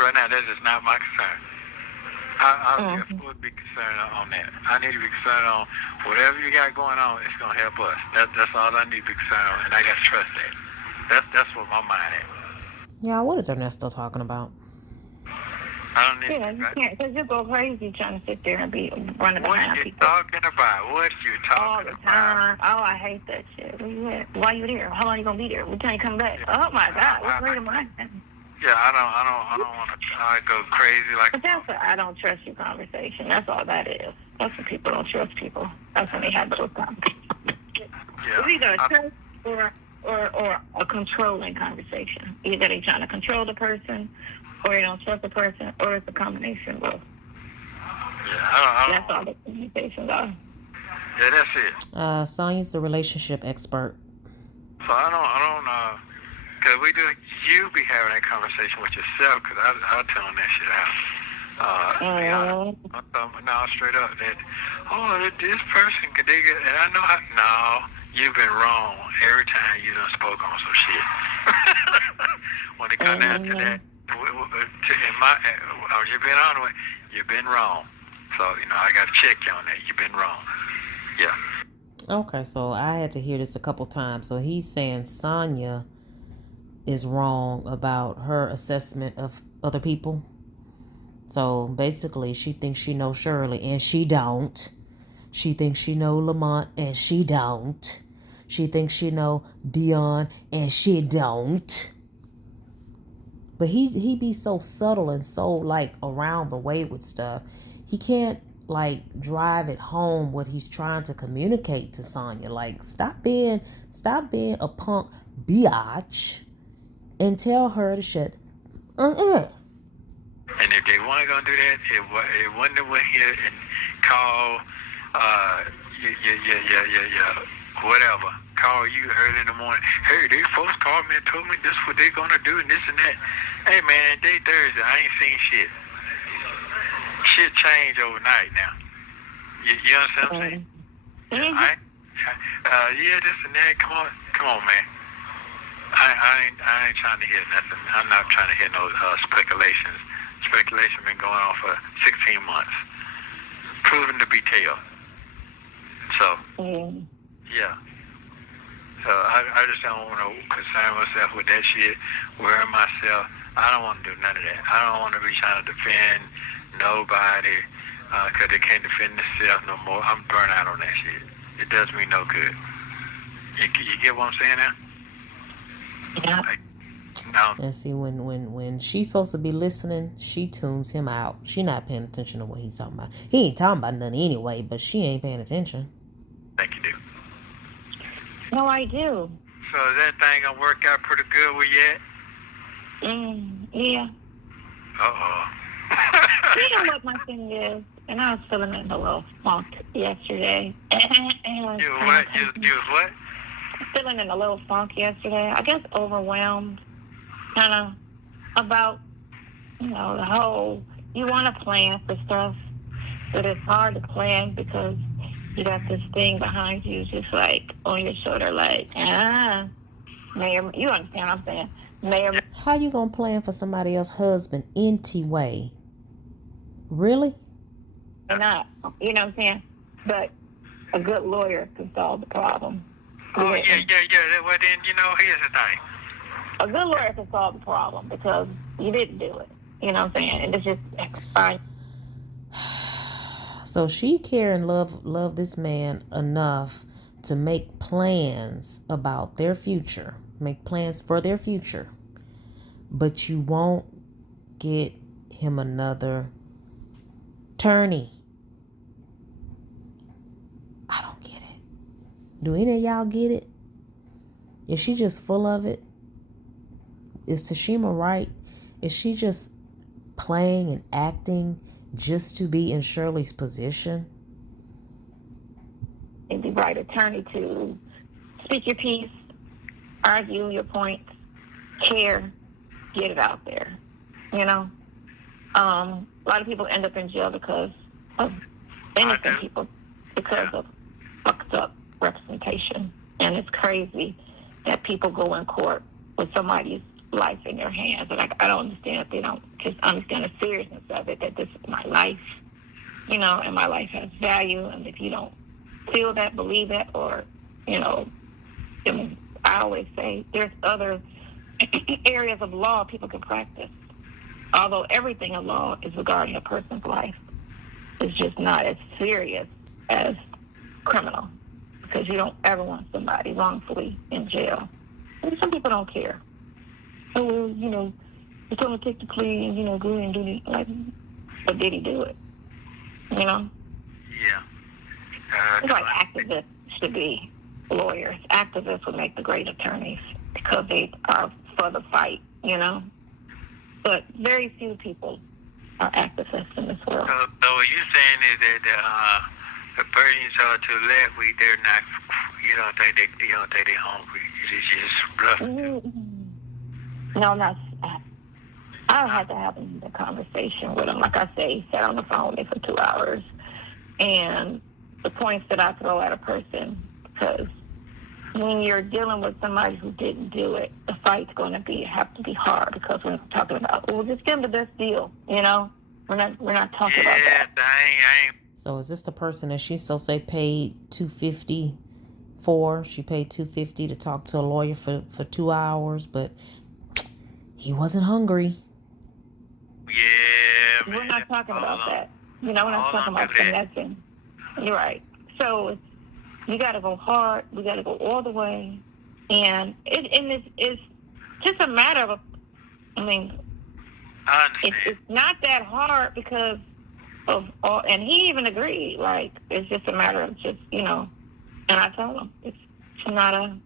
Right now, that's just not my concern. I would be concerned on that. I need to be concerned on whatever you got going on. It's gonna help us. That's all I need to be concerned on, and I got to trust that. That's what my mind is. Yeah, what is Ernesto talking about? I don't need you can't, because you go crazy trying to sit there and be running behind people. What you talking about? All the time. Oh, I hate that shit. Where you at? Why you there? How long you gonna be there? What time you come back? Oh my God, what's reading my mind? Yeah, I don't want to go crazy like. But that's a I don't trust you conversation. That's all that is. That's when people don't trust people. That's when they have those conversations. Yeah. It's either a trust or a controlling conversation. Either they're trying to control the person, or you don't trust the person, or it's a combination of both. Yeah, that's all the communications are. Yeah, that's it. Sonya's the relationship expert. So I don't because you be having that conversation with yourself, because I'll tell them that shit out. No, straight up, that this person could dig it, and I know how. No, you've been wrong every time you done spoke on some shit. When it comes down to that, you've been on it, you've been wrong. So, I got to check you on that. You've been wrong. Yeah. Okay, so I had to hear this a couple times. So he's saying Sonya is wrong about her assessment of other people. So basically, she thinks she knows Shirley, and she don't. She thinks she know Lamont, and she don't. She thinks she know Dion, and she don't. But he be so subtle and so like around the way with stuff. He can't like drive it home what he's trying to communicate to Sonya. Like stop being a punk biatch and tell her to shut. And if they weren't gonna do that, it wouldn't have went here and call whatever. Call you early in the morning. Hey, these folks called me and told me this what they gonna do and this and that. Hey man, day Thursday, I ain't seen shit. Shit change overnight now. You understand what I'm saying? Yeah, this and that. Come on, man. I ain't trying to hear nothing. I'm not trying to hear no speculations. Speculation been going on for 16 months, proven to be tail. So, yeah. So I just don't want to concern myself with that shit, worry myself. I don't want to do none of that. I don't want to be trying to defend nobody because they can't defend themselves no more. I'm burnt out on that shit. It does me no good. You get what I'm saying now? Yeah. Like, no. And see, when she's supposed to be listening, she tunes him out. She not paying attention to what he's talking about. He ain't talking about nothing anyway, but she ain't paying attention. Think you do. No, I do. So is that thing gonna work out pretty good with you yet? Yeah. Uh-oh. You know what my thing is? And I was feeling in a little funk yesterday. You what? You was what? Feeling in a little funk yesterday. I guess overwhelmed, kind of about, the whole, you want to plan for stuff, but it's hard to plan because you got this thing behind you just like on your shoulder like, you understand what I'm saying? How you gonna plan for somebody else's husband anyway? Really? Not, you know what I'm saying? But a good lawyer can solve the problem. Oh, yeah. Well, then, here's the thing. A good lawyer can solve the problem because you didn't do it. You know what I'm saying? And it's just expired. So she care and love this man enough to make plans about their future. Make plans for their future. But you won't get him another attorney. I don't get it. Do any of y'all get it? Is she just full of it? Is Tashima right? Is she just playing and acting just to be in Shirley's position? And the right attorney to speak your piece, argue your points, care, get it out there. You know, a lot of people end up in jail because of innocent people, because of fucked up representation. And it's crazy that people go in court with somebody's life in their hands. And I don't understand if they don't just understand the seriousness of it, that this is my life, you know, and my life has value. And if you don't feel that, believe that, or, you know, I mean, I always say there's other areas of law people can practice. Although everything in law is regarding a person's life, it's just not as serious as criminal, because you don't ever want somebody wrongfully in jail. And some people don't care. Oh, well, you know, he's going to take the plea and, you know, go and do the, like, but did he do it? You know? Yeah. It's like activists should be lawyers. Activists would make the great attorneys because they are for the fight, you know? But very few people are activists in this world. So what you're saying is that the person you saw to last week, they're not, you don't think they're hungry. It's just bluff. No, not. I had to have a conversation with him. Like I say, he sat on the phone with me for 2 hours. And the points that I throw at a person, because when you're dealing with somebody who didn't do it, the fight's going to have to be hard, because we're talking about, well, just give them the best deal, you know? We're not talking about that. I ain't. So is this the person that she so say paid $250 for? She paid $250 to talk to a lawyer for 2 hours, but he wasn't hungry. Yeah, man. We're not talking about that. You know, we're not talking about finessing. You're right. So you got to go hard. We got to go all the way. And it's just a matter of, I mean, I understand. it's not that hard because of all, and he even agreed. Like, it's just a matter of just, you know, and I told him it's not a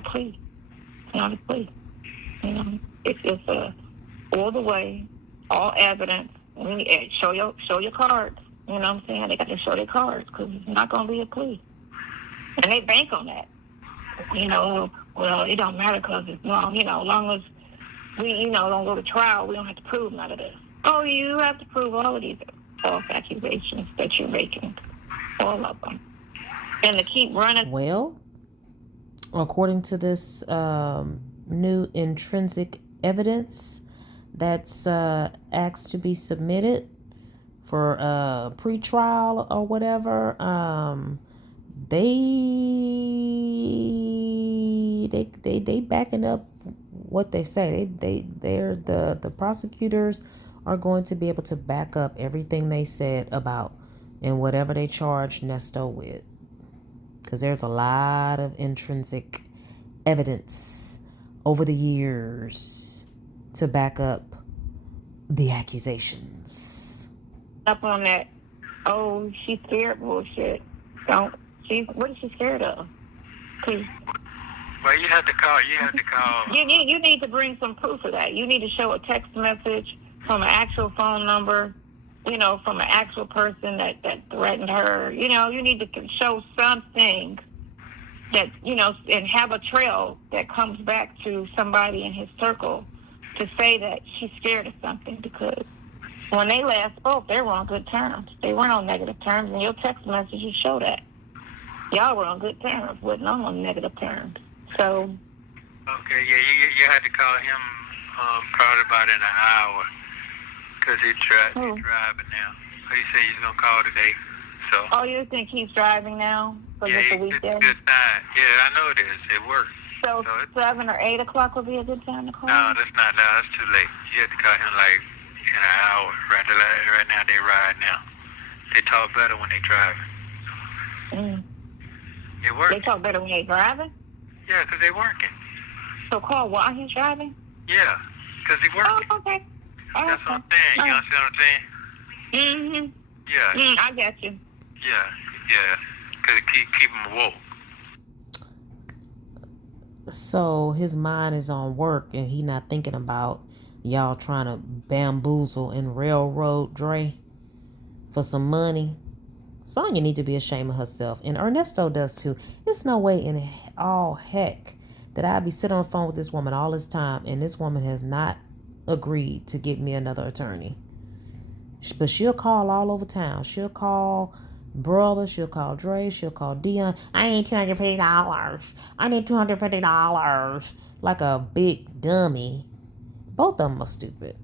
plea. It's not a plea. You know, it's just all the way, all evidence. Show your cards. You know what I'm saying? They got to show their cards, because it's not going to be a plea. And they bank on that. You know, well, it don't matter because it's long. You know, as long as we, you know, don't go to trial, we don't have to prove none of this. Oh, you have to prove all of these false accusations that you're making, all of them, and to keep running. Well, according to this new intrinsic evidence that's asked to be submitted for pre-trial or whatever, they backing up what they say. They're the prosecutors are going to be able to back up everything they said about and whatever they charge Nesto with, because there's a lot of intrinsic evidence over the years to back up the accusations. Up on that, oh, she's scared bullshit. What is she scared of? Cause well, you have to call. you need to bring some proof of that. You need to show a text message from an actual phone number, you know, from an actual person that threatened her. You know, you need to show something that, you know, and have a trail that comes back to somebody in his circle to say that she's scared of something, because when they last spoke, they were on good terms. They weren't on negative terms, and your text messages show that. Y'all were on good terms, wasn't on negative terms. So. Okay, yeah, you had to call him probably about in an hour, because he's driving now. So he said he's going to call today. So. Oh, you think he's driving now for just a weekday? It's a good time. Yeah, I know it is. It works. So 7 or 8 o'clock would be a good time to call? No, that's not. No, that's too late. You have to call him like in an hour. Right now, they ride now. They talk better when they driving. It works. They talk better when they driving? Yeah, because they working. So call while he's driving? Yeah, because he working. Oh, okay. That's what I'm saying. You understand what I'm saying? Mm-hmm. Yeah. I got you. Yeah. Because it keep him woke. So his mind is on work and he not thinking about y'all trying to bamboozle and railroad Dre. for some money. Sonya needs to be ashamed of herself, and Ernesto does too. There's no way in all heck that I'd be sitting on the phone with this woman all this time, and this woman has not agreed to get me another attorney. But she'll call all over town. She'll call brother, she'll call Dre, she'll call Dion. I need $250. I need $250. Like a big dummy. Both of them are stupid.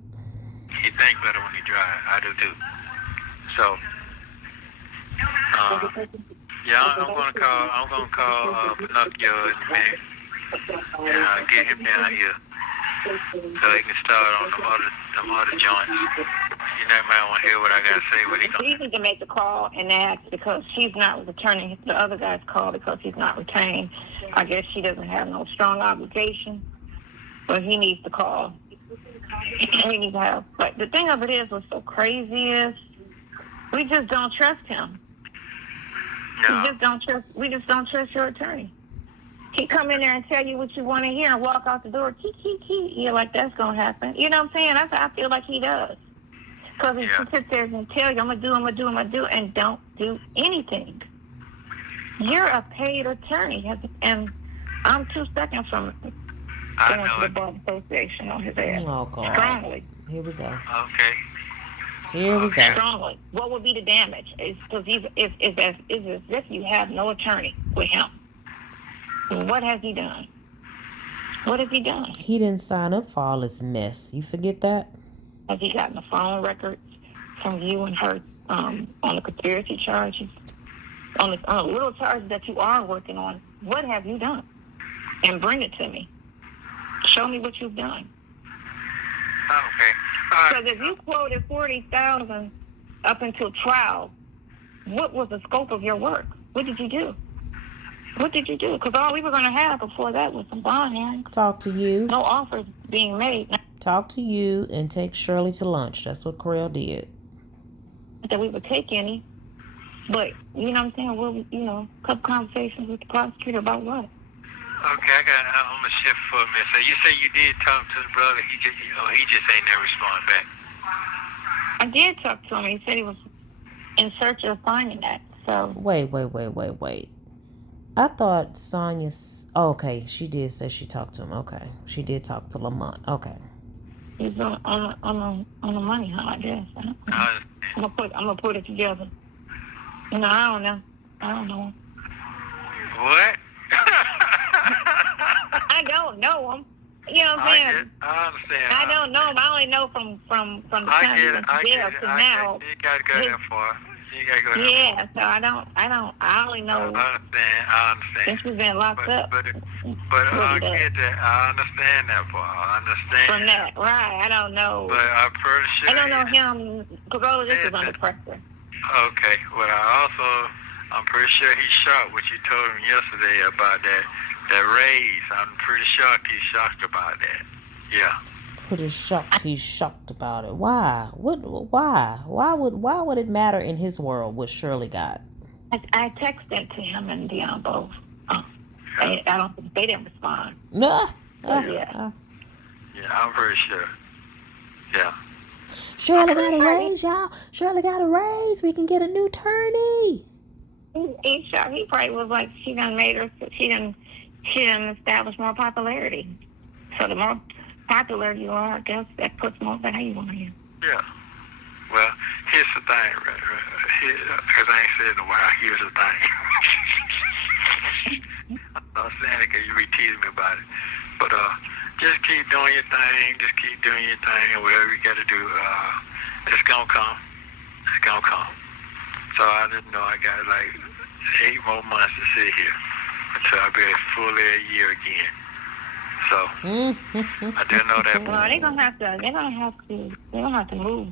He think better when he drive. I do too. So, yeah, I'm gonna call Pinocchio in a minute and get him down here so he can start on them other joints. You know, might want to hear what I gotta say. What he gonna? He needs to make the call and ask because she's not returning the other guy's call because he's not retained. I guess she doesn't have no strong obligation, but he needs to call. He needs to have. But the thing of it is, what's so crazy is we just don't trust him. No. We just don't trust your attorney. He come in there and tell you what you want to hear and walk out the door. You're like, that's gonna happen. You know what I'm saying? That's how I feel like he does. Because he sits there and tell you, I'm gonna do, and don't do anything. You're a paid attorney, and I'm 2 seconds from going to the Bar Association on his ass. Oh, God. Strongly. Here we go. Okay. Here we go. Strongly. What would be the damage? It's because it's as if you have no attorney with him. What has he done? What has he done? He didn't sign up for all this mess. You forget that? Has he gotten the phone records from you and her on the conspiracy charges? On the little charges that you are working on, what have you done? And bring it to me. Show me what you've done. Okay. Because if you quoted $40,000 up until trial, what was the scope of your work? What did you do? Because all we were going to have before that was some bond hearings. Talk to you. No offers being made. Talk to you and take Shirley to lunch. That's what Corell did. That we would take any. But, you know what I'm saying? We'll, a couple conversations with the prosecutor about what? Okay, I'm gonna shift for a minute. So you say you did talk to the brother. He just ain't never respond back. I did talk to him. He said he was in search of finding that. So Wait. I thought Sonya... Oh, okay, she did say she talked to him. Okay. She did talk to Lamont. Okay. he's on the money hunt, I guess. I'm gonna put it together. I don't know. What? I don't know him. You know what I'm saying? I understand. I don't know him. I only know from the time he went to jail to now. You gotta go that far. Yeah, so I only know. I understand. Since we've been locked up. But I get that. I understand that part. I understand. From that, right? I don't know. But I'm pretty sure. I don't know him. Corolla, this is under pressure. Okay. Well, I'm pretty sure he shocked what you told him yesterday about that raise. I'm pretty shocked he's shocked about that. Yeah. Pretty shocked he's shocked about it. Why? Why would it matter in his world what Shirley got? I texted to him and Dion both. They didn't respond. Yeah. Yeah, I'm pretty sure. Yeah. Shirley got a raise, y'all. Shirley got a raise. We can get a new attorney. He probably was like, she done establish more popularity. So the more popular you are, I guess that puts more value on you. Yeah. Well, here's the thing, because I ain't said in a while. Here's the thing. I'm not saying it because you be teasing me about it. But just keep doing your thing. Just keep doing your thing, and whatever you got to do, it's going to come. It's going to come. So I just know I got like 8 more months to sit here until I be fully a year again. So I didn't know that. Well, they're gonna have to move.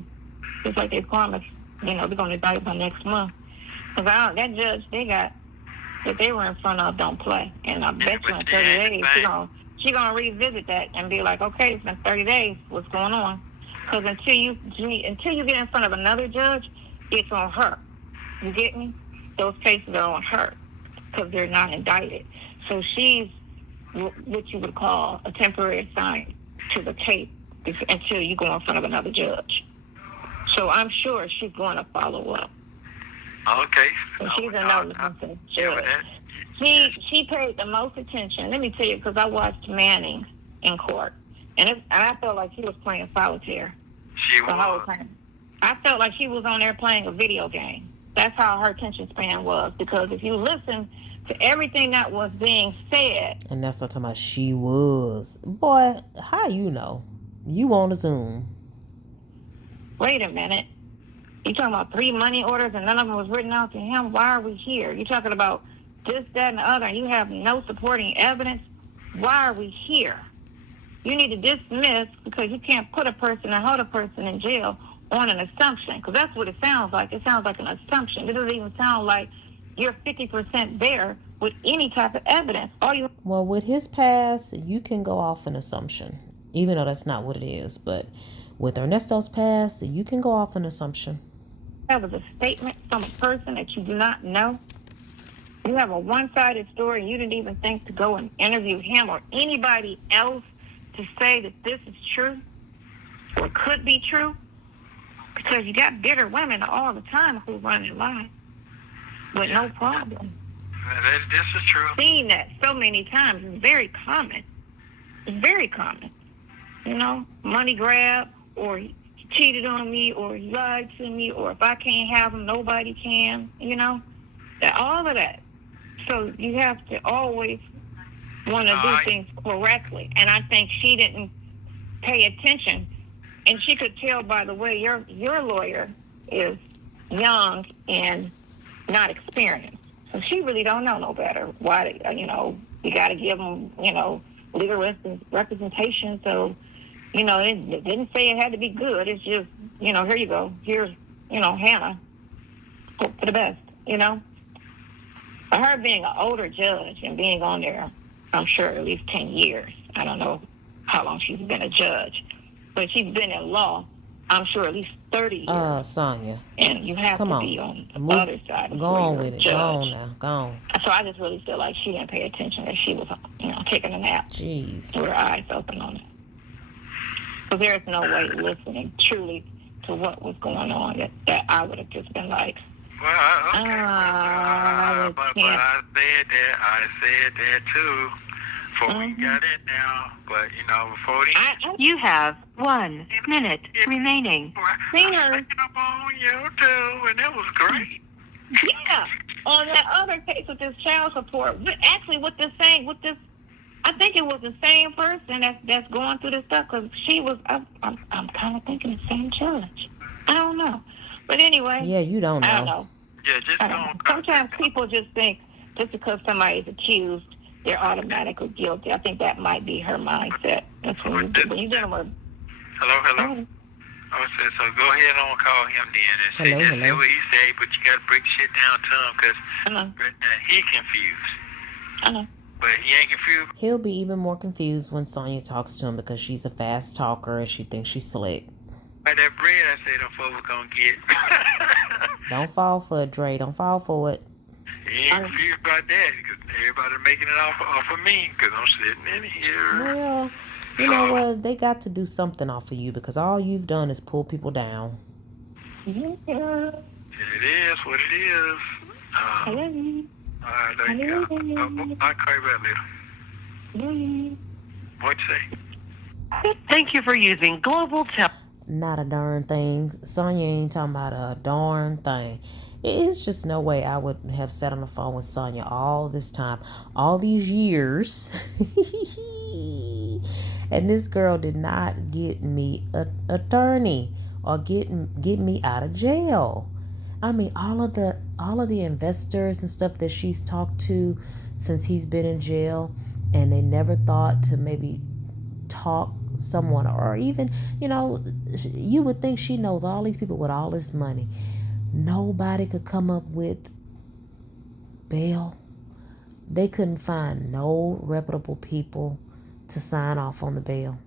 Just like they promised. They're gonna indict by next month. Because that judge that they were in front of don't play. And I bet you in 30 days she's gonna revisit that and be like, okay, it's been 30 days. What's going on? Because until you get in front of another judge, it's on her. You get me? Those cases are on her because they're not indicted. So she's what you would call a temporary assignment to the tape until you go in front of another judge. So I'm sure she's going to follow up. Okay. And she's a no-nonsense judge. She paid the most attention. Let me tell you, because I watched Manning in court, and I felt like she was playing solitaire the whole time. I felt like she was on there playing a video game. That's how her attention span was. Because if you listen to everything that was being said, and that's what I'm talking about. She was, boy. How you know? You on a Zoom? Wait a minute. You talking about 3 money orders and none of them was written out to him? Why are we here? You talking about this, that, and the other, and you have no supporting evidence? Why are we here? You need to dismiss, because you can't put a person and hold a person in jail on an assumption, because that's what it sounds like. It sounds like an assumption. It doesn't even sound like you're 50% there with any type of evidence. Well, with his past, you can go off an assumption, even though that's not what it is. But with Ernesto's past, you can go off an assumption. That was a statement from a person that you do not know. You have a one-sided story, and you didn't even think to go and interview him or anybody else to say that this is true or could be true, because you got bitter women all the time who run their lives with no problem. This is true. Seeing that so many times is very common. It's very common. You know, money grab, or he cheated on me, or he lied to me, or if I can't have him, nobody can. You know, all of that. So you have to always want to do things correctly. And I think she didn't pay attention. And she could tell by the way your lawyer is young and not experienced. So she really don't know no better. Why, you got to give them, legal representation. So, it didn't say it had to be good. It's just, here you go. Here's, Hannah. Hope for the best, For her being an older judge and being on there, I'm sure at least 10 years. I don't know how long she's been a judge. But she's been in law, I'm sure, at least 30 years. Sonya. And you have to be on the other side. Go on with it. Go on now. Go on. So I just really feel like she didn't pay attention, that she was, taking a nap. Jeez. With her eyes open on it. So there's no way listening truly to what was going on that I would have just been like, well, okay. But I said that too. Before we got in now, but before you have 1 minute remaining. Seen her. I picked up on YouTube, and it was great. Yeah, on that other case with this child support, actually with this, I think it was the same person that's going through this stuff, because she was. I'm kind of thinking the same judge. I don't know, but anyway. Yeah, you don't know. I don't know. Yeah, just don't. Sometimes people just think just because somebody's accused, they're automatically guilty. I think that might be her mindset. That's when you're dealing with. Hello. So go ahead and call him then and say what he say, but you got to break shit down to him, because right now he confused. But he ain't confused. He'll be even more confused when Sonya talks to him, because she's a fast talker and she thinks she's slick. Like that bread I said them folks gonna get. Don't fall for it, Dre. Don't fall for it. He ain't confused about that, because everybody making it off of me, because I'm sitting in here. Well, you know what? They got to do something off of you, because all you've done is pull people down. Yeah. It is what it is. All right, there you go. I'll call you back later. What'd you say? Thank you for using Global Tel. Not a darn thing. Sonya ain't talking about a darn thing. It's just no way I would have sat on the phone with Sonya all this time, all these years. And this girl did not get me an attorney or get me out of jail. I mean, all of the investors and stuff that she's talked to since he's been in jail, and they never thought to maybe talk someone, or even, you would think she knows all these people with all this money. Nobody could come up with bail. They couldn't find no reputable people to sign off on the bail.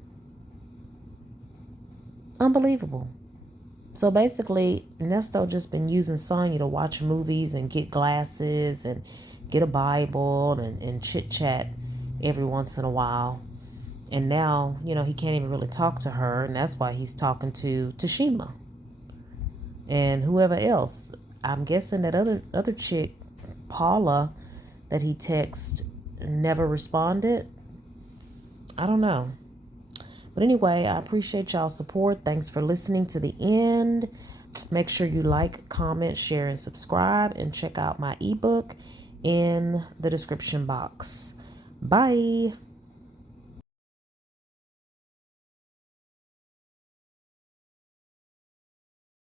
Unbelievable. So basically, Nesto just been using Sonya to watch movies and get glasses and get a Bible and chit-chat every once in a while. And now, he can't even really talk to her, and that's why he's talking to Tashima. And whoever else, I'm guessing that other chick, Paula, that he texted, never responded. I don't know. But anyway, I appreciate y'all's support. Thanks for listening to the end. Make sure you like, comment, share, and subscribe, and check out my ebook in the description box. Bye.